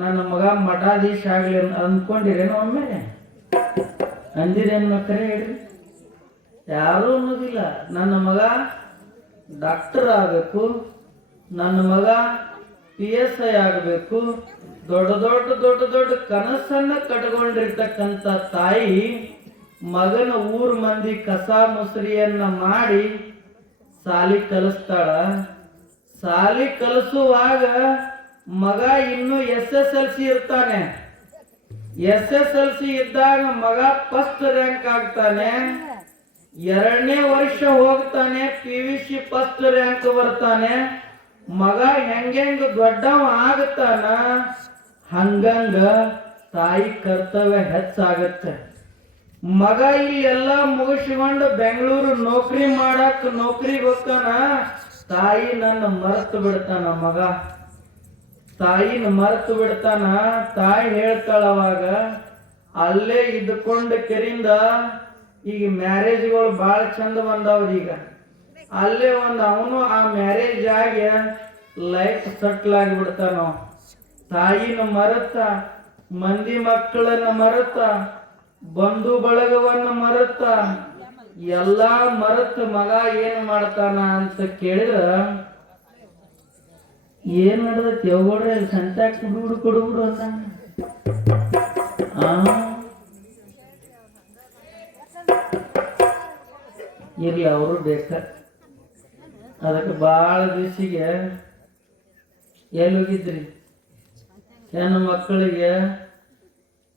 ನನ್ನ ಮಗ ಮಠಾಧೀಶ ಆಗ್ಲಿ ಅಂದ್ಕೊಂಡಿರೇನೋ ಒಮ್ಮೆ ಅಂದಿರೇನು ಕರೆ ಹೇಳ್ರಿ? ಯಾರು ಅನ್ನೋದಿಲ್ಲ. ನನ್ನ ಮಗ ಡಾಕ್ಟರ್ ಆಗಬೇಕು, ನನ್ನ ಮಗ PSI ಆಗಬೇಕು, ದೊಡ್ಡ ದೊಡ್ಡ ದೊಡ್ಡ ದೊಡ್ಡ ಕನಸನ್ನ ಕಟ್ಕೊಂಡಿರ್ತಕ್ಕಂಥ ತಾಯಿ ಮಗನ ಊರ್ ಮಂದಿ ಕಸ ಮುಸ್ರಿಯನ್ನ ಮಾಡಿ ಸಾಲಿ ಕಲಿಸ್ತಾಳ. ಸಾಲಿ ಕಲಿಸುವಾಗ ಮಗ ಇನ್ನು SSLC ಇರ್ತಾನೆ. SSLC ಇದ್ದಾಗ ಮಗ ಫಸ್ಟ್ ರ್ಯಾಂಕ್ ಆಗ್ತಾನೆ. 2ನೇ ವರ್ಷ ಹೋಗ್ತಾನೆ, PVC ಫಸ್ಟ್ ರ್ಯಾಂಕ್ ಬರ್ತಾನೆ. ಮಗ ಹೆಂಗೆಂಗ ದೊಡ್ಡವ ಆಗತಾನ ಹಂಗಂಗ ತಾಯಿ ಕರ್ತವ್ಯ ಹೆಚ್ಚಾಗತ್ತೆ. ಮಗ ಇಲ್ಲಿ ಎಲ್ಲ ಮುಗಿಸ್ಕೊಂಡು ಬೆಂಗಳೂರು ನೌಕರಿ ಮಾಡಕ್ ನೌಕರಿಗೆ ಹೋಗ್ತಾನ. ತಾಯಿ ನನ್ನ ಮರೆತು ಬಿಡ್ತಾನ ಮಗ, ತಾಯಿನ ಮರೆತು ಬಿಡ್ತಾನ. ತಾಯಿ ಹೇಳ್ತಾಳ ಅವಾಗ, ಅಲ್ಲೇ ಇದ್ಕೊಂಡು ಕೆರಿಂದ ಈಗ ಮ್ಯಾರೇಜ್ಗಳು ಭಾಳ ಚಂದ ಬಂದವ್ರಿ. ಈಗ ಅಲ್ಲೇ ಒಂದು ಅವನು ಆ ಮ್ಯಾರೇಜ್ ಆಗಿ ಲೈಫ್ ಸೆಟ್ಲ್ ಆಗಿಬಿಡ್ತಾನ. ತಾಯಿನ ಮರೆತ, ಮಂದಿ ಮಕ್ಕಳನ್ನ ಮರೆತ, ಬಂಧು ಬಳಗವನ್ನ ಮರೆತ, ಎಲ್ಲಾ ಮರೆತ ಮಗ ಏನ್ ಮಾಡ್ತಾನ ಅಂತ ಕೇಳಿದ್ರ, ಏನ್ ನಡೆದೈತಿ ಯಾವ್ಗೊಡ್ರೆ ಸಂತ್ಯಾಗ ಕುಡುಗುಡು ಅಂತ ಇರ್ಲಿ ಅವರು ಬೇಕ. ಅದಕ್ಕೆ ಭಾಳ ದಿವಸಿಗೆ ಎಲ್ಲಿ ಹೋಗಿದ್ರಿ? ಹೆಣ್ಣು ಮಕ್ಕಳಿಗೆ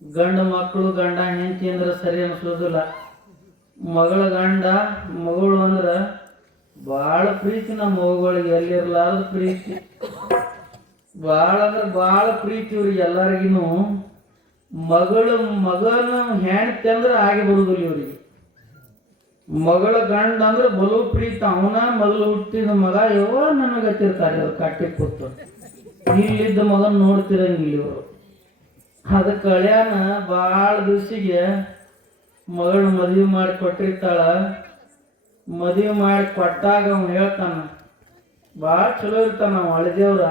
ಗಂಡು ಮಕ್ಕಳು ಗಂಡ ಹೆಂಡತಿ ಅಂದ್ರೆ ಸರಿ ಅನ್ಸೋದಿಲ್ಲ. ಮಗಳ ಗಂಡ ಮಗಳು ಅಂದ್ರೆ ಭಾಳ ಪ್ರೀತಿ. ನಮ್ಮ ಮಗಳಿಗೆ ಎಲ್ಲಿರ್ಲಾರ್ದ ಪ್ರೀತಿ, ಭಾಳ ಅಂದ್ರೆ ಭಾಳ ಪ್ರೀತಿ ಇವ್ರಿಗೆ ಎಲ್ಲರಿಗೂ. ಮಗನ ಹೆಂಡತಿ ಅಂದ್ರೆ ಆಗಿ ಬರುದಿಲ್ಲ ಇವ್ರಿಗೆ. ಮಗಳ ಗಂಡ ಅಂದ್ರೆ ಬಲು ಪ್ರೀತಿ. ಅವನ ಮೊದಲು ಹುಟ್ಟಿದ ಮಗ ಯಾವ ನನಗತ್ತಿರ್ತಾರೆ ಅವ್ರು ಕಟ್ಟಿ ಕೂತು. ಇಲ್ಲಿದ್ದ ಮಗನ್ ನೋಡ್ತಿರಂಗಿಲ್ಲ ಇವರು. ಅದಕ್ಕೆ ಹಳ್ಯಾನ ಭಾಳ ದಿವಸಿಗೆ ಮಗಳನ್ನ ಮದುವೆ ಮಾಡಿ ಕೊಟ್ಟಿರ್ತಾಳ. ಮದುವೆ ಮಾಡಿ ಕೊಟ್ಟಾಗ ಅವ್ನು ಹೇಳ್ತಾನ, ಭಾಳ ಚಲೋ ಇರ್ತಾನ ನಾವು ಹಳೆದೇವ್ರ.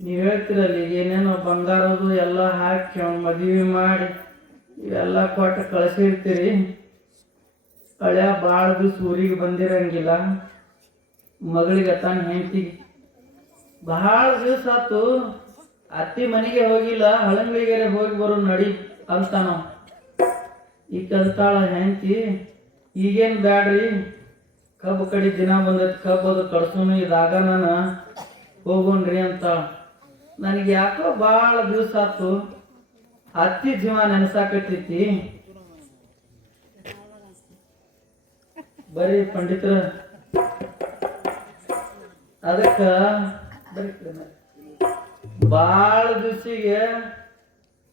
ನೀವು ಹೇಳ್ತಿರಲ್ಲಿ ಏನೇನೋ ಬಂಗಾರದು ಎಲ್ಲ ಹಾಕಿ ಅವ್ನು ಮದುವೆ ಮಾಡಿ ಇವೆಲ್ಲ ಕೊಟ್ಟು ಕಳಿಸಿರ್ತೀರಿ. ಹಳ್ಯ ಭಾಳ ದಿವ್ಸ ಊರಿಗೆ ಬಂದಿರಂಗಿಲ್ಲ. ಮಗಳಿಗೆ ತಾನ ಹೆಂಡತಿಗೆ ಭಾಳ ದಿವಸ ಆತು ಅತ್ತಿ ಮನೆಗೆ ಹೋಗಿಲ್ಲ, ಹಳಂಗಳಿಗೆ ಹೋಗಿ ಬರೋ ನಡಿ ಅಂತ ನಾವು. ಈಗ ಕಲ್ತಾಳ ಹೆಂಡತಿ, ಈಗೇನು ಬ್ಯಾಡ್ರಿ ಕಬ್ಬು ಕಡಿ ದಿನ ಬಂದೈತಿ, ಕಬ್ಬು ಅದು ಕಡ್ಸೋನು ಇದಾಗ ನಾನು ಹೋಗೋಣ್ರಿ ಅಂತಾಳ. ನನಗೆ ಯಾಕೋ ಭಾಳ ದಿವಸ ಆತು ಅತ್ತಿ ಜೀವ ನೆನಸಾಕತ್ತೈತಿ. ಬರೀ ಪಂಡಿತರ ಅದಕ್ಕ ಬಾಳ ದಿವ್ಸಿಗೆ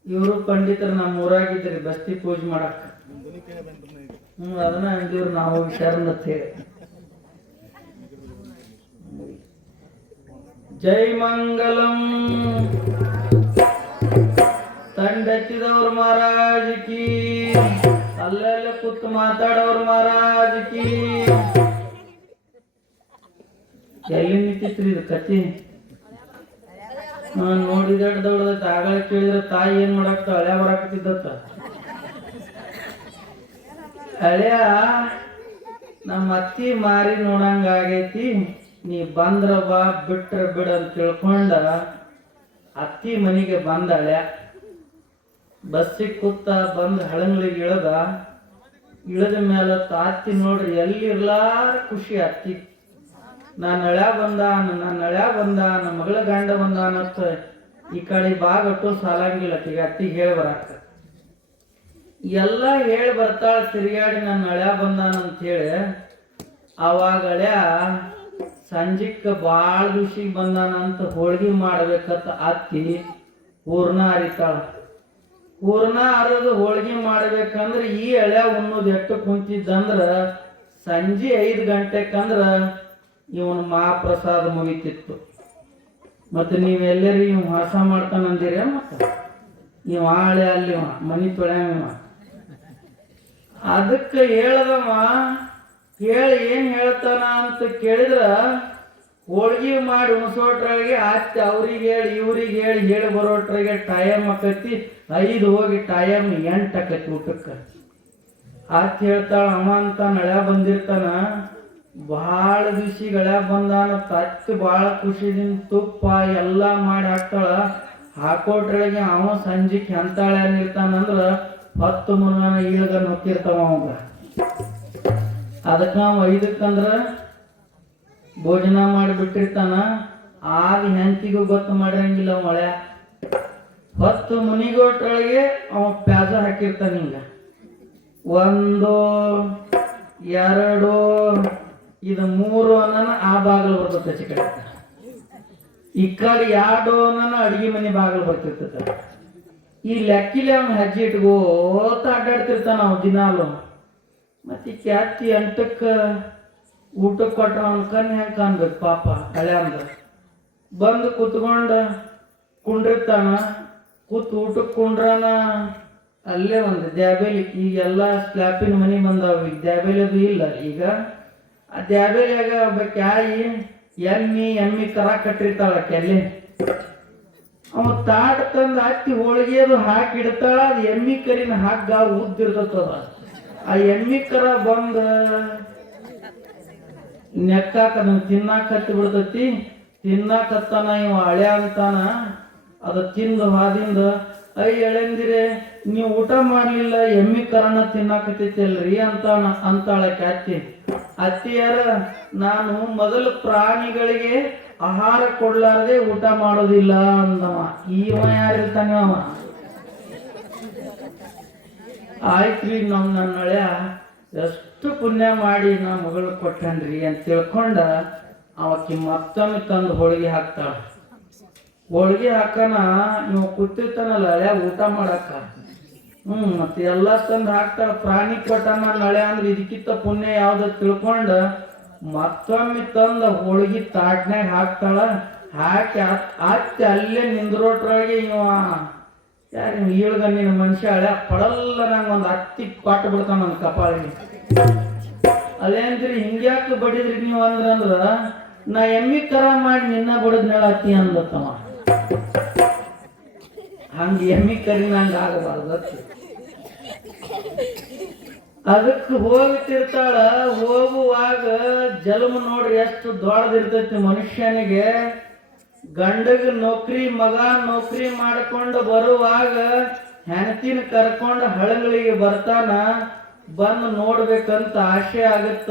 ಇವರು ಪಂಡಿತರು ನಮ್ಮ ಊರಾಗಿದ್ರಿ ಬಸ್ತಿ ಪೂಜೆ ಮಾಡಕ್. ಅದನ್ನ ಅಂದಿವ್ರು ನಾವು ವಿಚಾರನ ಹೇಳಿ. ಜೈ ಮಂಗಲಂ ತಂಡೆತ್ತಿದವ್ರ ಮಹಾರಾಜ್ ಕಿ, ಅಲ್ಲೆಲ್ಲ ಕೂತು ಮಾತಾಡೋರ್ ಮಹಾರಾಜ್ ಕಿ. ಎಲ್ಲಿ ನಿಂತಿತ್ರಿ ಇದು ಕತಿ? ನೋಡಿದಡ್ದವ್ರದೈತೆ. ಆಗಳ ಕೇಳಿದ್ರೆ ತಾಯಿ ಏನ್ ಮಾಡಾಕ್ತ ಹಳ್ಯಾ ಬರಾಕತ್ತಿದ್ದತ್ತ. ಹಳ್ಯಾ ನಮ್ಮ ಅತ್ತಿ ಮಾರಿ ನೋಡಂಗ ಆಗೈತಿ, ನೀ ಬಂದ್ರ ಬಾ ಬಿಟ್ರ ಬಿಡ ಅಂತ ತಿಳ್ಕೊಂಡ ಅತ್ತಿ ಮನೆಗೆ ಬಂದ ಹಳ್ಯಾ. ಬಸ್ಸಿಗೆ ಕೂತ ಬಂದ್ ಹಳಂಗ್ಳಿಗೆ ಇಳದ ಮೇಲೆ ಅತ್ತಿ ನೋಡ್ರಿ ಎಲ್ಲಿರ್ಲಾರ ಖುಷಿ ಅತ್ತಿ. ನಾನು ಹಳ್ಯಾ ಬಂದ ನಮ್ಮ ಮಗಳ ಗಂಡ ಬಂದ ಅನ್ನತ್ತ ಈ ಕಡೆ ಬಾಗಟ್ಟು ಸಾಲಂಗಿಲ್ಲ ಈಗ ಅತ್ತಿಗೆ ಹೇಳಿ ಬರಾಕ. ಎಲ್ಲ ಹೇಳಿ ಬರ್ತಾಳ ತಿರುಗಾಡಿ ನನ್ನ ಹಳ್ಯಾ ಬಂದಾನಂತ ಹೇಳಿ. ಅವಾಗ ಹಳ್ಯಾ ಸಂಜಿಕ್ಕ ಬಾಳ ದಿವ್ಸಿಗೆ ಬಂದಾನಂತ ಹೋಳ್ಗಿ ಮಾಡ್ಬೇಕಂತ ಅತ್ತಿ ಹೂರ್ಣ ಅರಿತಾಳ. ಹೂರ್ಣ ಅರದು ಹೋಳ್ಗಿ ಮಾಡ್ಬೇಕಂದ್ರ ಈ ಹಳ್ಯಾ ಉಣ್ಣೋದು ಎಷ್ಟು ಕುಂತಿದ್ದಂದ್ರ ಸಂಜೆ 5 ಗಂಟೆಕಂದ್ರ ಇವನ್ ಮಹಾಪ್ರಸಾದ ಮುಗಿತಿತ್ತು. ಮತ್ತೆ ನೀವೆಲ್ಲರೂ ಇವ್ ವಾಸ ಮಾಡ್ತಾನಂದಿರ. ಮತ್ತ ಇವ್ ಆಳೆ ಅಲ್ಲಿ ಮನಿ ತೊಳ್ಯಾವ. ಅದಕ್ಕ ಹೇಳ್ದವ ಹೇಳಿ ಏನ್ ಹೇಳ್ತಾನ ಅಂತ ಕೇಳಿದ್ರ ಹೋಳ್ಗಿ ಮಾಡಿ ಉಣಸೋಟ್ರಾಗೆ ಆಚೆ ಅವ್ರಿಗೆ ಹೇಳಿ ಇವ್ರಿಗೆ ಹೇಳಿ ಬರೋಟ್ರಾಗೆ ಟೈಮ್ ಆಕತಿ 5 ಹೋಗಿ ಟೈಮ್ 8 ಆಕತಿ ಊಟಕ್ಕೆ. ಆಚೆ ಹೇಳ್ತಾಳ ಅಮ್ಮ ಅಂತ ನಳ್ಯಾ ಬಂದಿರ್ತಾನ. ಭಾಳ ದಿವ್ಸಿಗೆ ಹಳ್ಯಾ ಬಂದಾನ ತತ್ತಿ ಭಾಳ ಖುಷಿದಿಂದ ತುಪ್ಪ ಎಲ್ಲ ಮಾಡಿ ಹಾಕ್ತಾಳ. ಹಾಕೋಟ್ರೊಳಗೆ ಅವ ಸಂಜಿಕ್ ಎಂತಾಳ ಏನಿರ್ತಾನಂದ್ರ 10 ಮುನ್ನ ಈಳ್ಗ ನೋಕಿರ್ತಾವ ಅವಾಗ. ಅದಕ್ಕ ಅವ 5ಕ್ಕಂದ್ರ ಭೋಜನ ಮಾಡಿ ಬಿಟ್ಟಿರ್ತಾನ. ಆಗ ಹೆಂಡತಿಗೂ ಗೊತ್ತು ಮಾಡಿರಂಗಿಲ್ಲ ಅವ ಹಳ್ಯಾ. 10 ಮುನಿಗೋಟ್ರೊಳಗೆ ಅವ ಪ್ಯಾಜ ಹಾಕಿರ್ತಾನ. ಹಿಂಗ 1 2 ಇದು 3 ಅನ್ನನ ಆ ಬಾಗಿಲು ಬರ್ತೈತೆ ಆಚೆ ಕಡೆ. ಈ ಕಡೆ 2 ಅನ್ನನ ಅಡಿಗೆ ಮನೆ ಬಾಗಿಲು ಬರ್ತಿರ್ತೈತ. ಈ ಲೆಕ್ಕಿಲೆ ಅವ್ನ ಹೆಜ್ಜೆ ಇಟ್ಕೋತ ಅಡ್ಡಾಡ್ತಿರ್ತಾನ ಅವ್ ದಿನಾಲು. ಮತ್ತೆ ಕ್ಯಾತಿ 8ಕ್ಕೆ ಊಟಕ್ಕೆ ಕೊಟ್ರ ಅವ್ನ ಕಣ್ಣು ಹೆಂಗೆ ಕಾಣ್ಬೇಕು ಪಾಪ ಹಳ್ಯಾಂದ. ಬಂದು ಕುತ್ಕೊಂಡ ಕುಂಡಿರ್ತಾನ. ಕೂತ್ ಊಟಕ್ಕೆ ಕುಂಡ್ರಾನ ಅಲ್ಲೇ ಒಂದು ದ್ಯಾಬೇಲಿ. ಈಗೆಲ್ಲ ಸ್ಲ್ಯಾಪಿನ ಮನೆ ಬಂದಾವ, ಈಗ ದ್ಯಾಬೇಲಿ ಅದು ಇಲ್ಲ. ಈಗ ಆ ದ್ಯಾಬೇಲಿಯಾಗ ಒಬ್ಬಾಕಿ ಆಯಿ ಎಮ್ಮಿ ಕರ ಕಟ್ಟಿರ್ತಾಳ ಕೆಲ್ಲಿ. ಅವ ತಾಟ್ ತಂದು ಹತ್ತಿ ಹೋಳಿಗೆ ಅದು ಹಾಕಿ ಇಡ್ತಾಳ. ಅದು ಎಮ್ಮಿ ಕರಿನ ಹಗ್ಗ ಉದ್ದಿರ್ತದ. ಆ ಎಮ್ಮಿ ಕರ ಬಂದ ನೆಕ್ಕಾಕ ತಿನ್ನಾಕ ಹತ್ತಿ ಬಿಡ್ತತಿ. ತಿನ್ನಾಕತ್ತಾನ ಇವ ಹಳ್ಯಾ ಅಂತಾನ. ಅದು ತಿಂದು ಹಾದಿಂದ ಎಳೆಂದಿರೆ ನೀವು ಊಟ ಮಾಡ್ಲಿಲ್ಲ ಎಮ್ಮಿ ಕರನ ತಿನ್ನಾಕತ್ತೈತಲ್ರಿ ಅಂತಾಳಕ್ಕೆ ಅತ್ತಿ. ಅತ್ತಿಯಾರ ನಾನು ಮೊದಲು ಪ್ರಾಣಿಗಳಿಗೆ ಆಹಾರ ಕೊಡ್ಲಾರ್ದೆ ಊಟ ಮಾಡೋದಿಲ್ಲ ಅಂದವ. ಇವ ಯಾರಿರ್ತಾನೆ ಅವ? ಆಯ್ತ್ರಿ ನನ್ನ ಹಳ್ಯಾ ಎಷ್ಟು ಪುಣ್ಯ ಮಾಡಿ ನಾ ಮಗಳು ಕೊಟ್ಟನ್ರಿ ಅಂತ ತಿಳ್ಕೊಂಡ ಅವಕ್ಕೆ ಮತ್ತೊಮ್ಮೆ ತಂದು ಹೋಳಿಗೆ ಹಾಕ್ತಾಳ. ಹೋಳಿಗೆ ಹಾಕನ ಇವ್ ಕೂತಿರ್ತಾನಲ್ಲ ಹಳ್ಯಾ ಊಟ ಮಾಡಾಕ. ಮತ್ತೆ ಎಲ್ಲ ತಂದು ಹಾಕ್ತಾಳ. ಪ್ರಾಣಿ ಕೊಟ್ಟನ ಹಳ್ಯಾ ಅಂದ್ರೆ ಇದಕ್ಕಿಂತ ಪುಣ್ಯ ಯಾವ್ದು ತಿಳ್ಕೊಂಡ ಮತ್ತೊಮ್ಮೆ ತಂದ ಹೋಳಿಗೆ ತಾಟ್ನ್ಯಾಗ ಹಾಕ್ತಾಳ. ಹಾಕಿ ಅತ್ತಿ ಅಲ್ಲೇ ನಿಂದ್ರೋಟ್ರೊಳಗೆ ಇವ ಯಾರು ಈಳ್ಗ ನಿನ್ನ ಮನುಷ್ಯ ಹಳ್ಯಾ ಪಡಲ್ಲ ನಂಗೆ ಒಂದು ಹತ್ತಿ ಕೊಟ್ಟು ಬಿಡ್ತಾನ ನನ್ನ ಕಪಾಳಿಗೆ. ಅದೇನ್ರಿ ಹಿಂಗ್ಯಾಕೆ ಬಡಿದ್ರಿ ನೀವು ಅಂದ್ರ ನಾ ಎಮ್ಮಿ ಕರ ಮಾಡಿ ನಿನ್ನ ಬಡದ್ನೇಳ ಅತ್ತಿ ಅಂದತ್ತವ. ಹಂಗ ಎಮ್ಮಿ ಕರಿ ನಂಗೆ ಆಗಬಾರ್ದು. ಅದಕ್ಕೆ ಹೋಗ್ತಿರ್ತಾಳ. ಹೋಗುವಾಗ ಜನ್ಮ ನೋಡ್ರಿ ಎಷ್ಟು ದೊಡ್ಡದಿರ್ತೈತಿ ಮನುಷ್ಯನಿಗೆ. ಗಂಡಗ ನೌಕರಿ ಮಗ ನೌಕರಿ ಮಾಡ್ಕೊಂಡು ಬರುವಾಗ ಹೆಂಡತಿನ ಕರ್ಕೊಂಡು ಹಳಗಳಿಗೆ ಬರ್ತಾನ. ಬಂದು ನೋಡ್ಬೇಕಂತ ಆಸೆ ಆಗತ್ತ.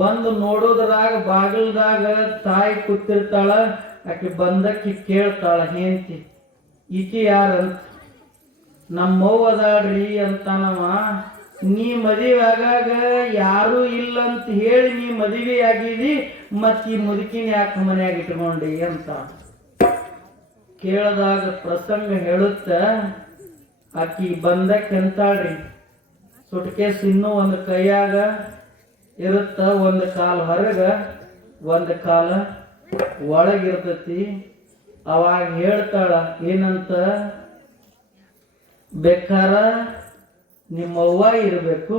ಬಂದು ನೋಡೋದ್ರಾಗ ಬಾಗಿಲ್ದಾಗ ತಾಯಿ ಕೂತಿರ್ತಾಳ. ಆಕೆ ಬಂದಕ್ಕಿ ಕೇಳ್ತಾಳ ಹೆಂಡತಿ ಈಕಿ ಯಾರಂತ. ನಮ್ಮವ್ವ ಅದಾಳ್ರಿ ಅಂತಾನವ. ನೀ ಮದುವೆ ಆಗಾಗ ಯಾರೂ ಇಲ್ಲ ಅಂತ ಹೇಳಿ ನೀ ಮದುವೆ ಆಗಿದಿ, ಮತ್ ಈ ಮುದುಕಿನ ಯಾಕೆ ಮನ್ಯಾಗ ಇಟ್ಕೊಂಡಿ ಅಂತ ಕೇಳದಾಗ ಪ್ರಸಂಗ ಹೇಳುತ್ತ, ಆಕಿ ಬಂದಕ್ಕೆ ಅಂತಾಳ್ರಿ, ಸುಟ್ಕೇಸ್ ಇನ್ನೂ ಒಂದು ಕೈಯಾಗ ಇರುತ್ತ, ಒಂದು ಕಾಲು ಹೊರಗ ಒಂದು ಕಾಲ ಒಳಗಿರ್ತತಿ. ಅವಾಗ ಹೇಳ್ತಾಳ ಏನಂತ, ಬೇಕಾರ ನಿಮ್ಮ ಅವ್ವ ಇರಬೇಕು,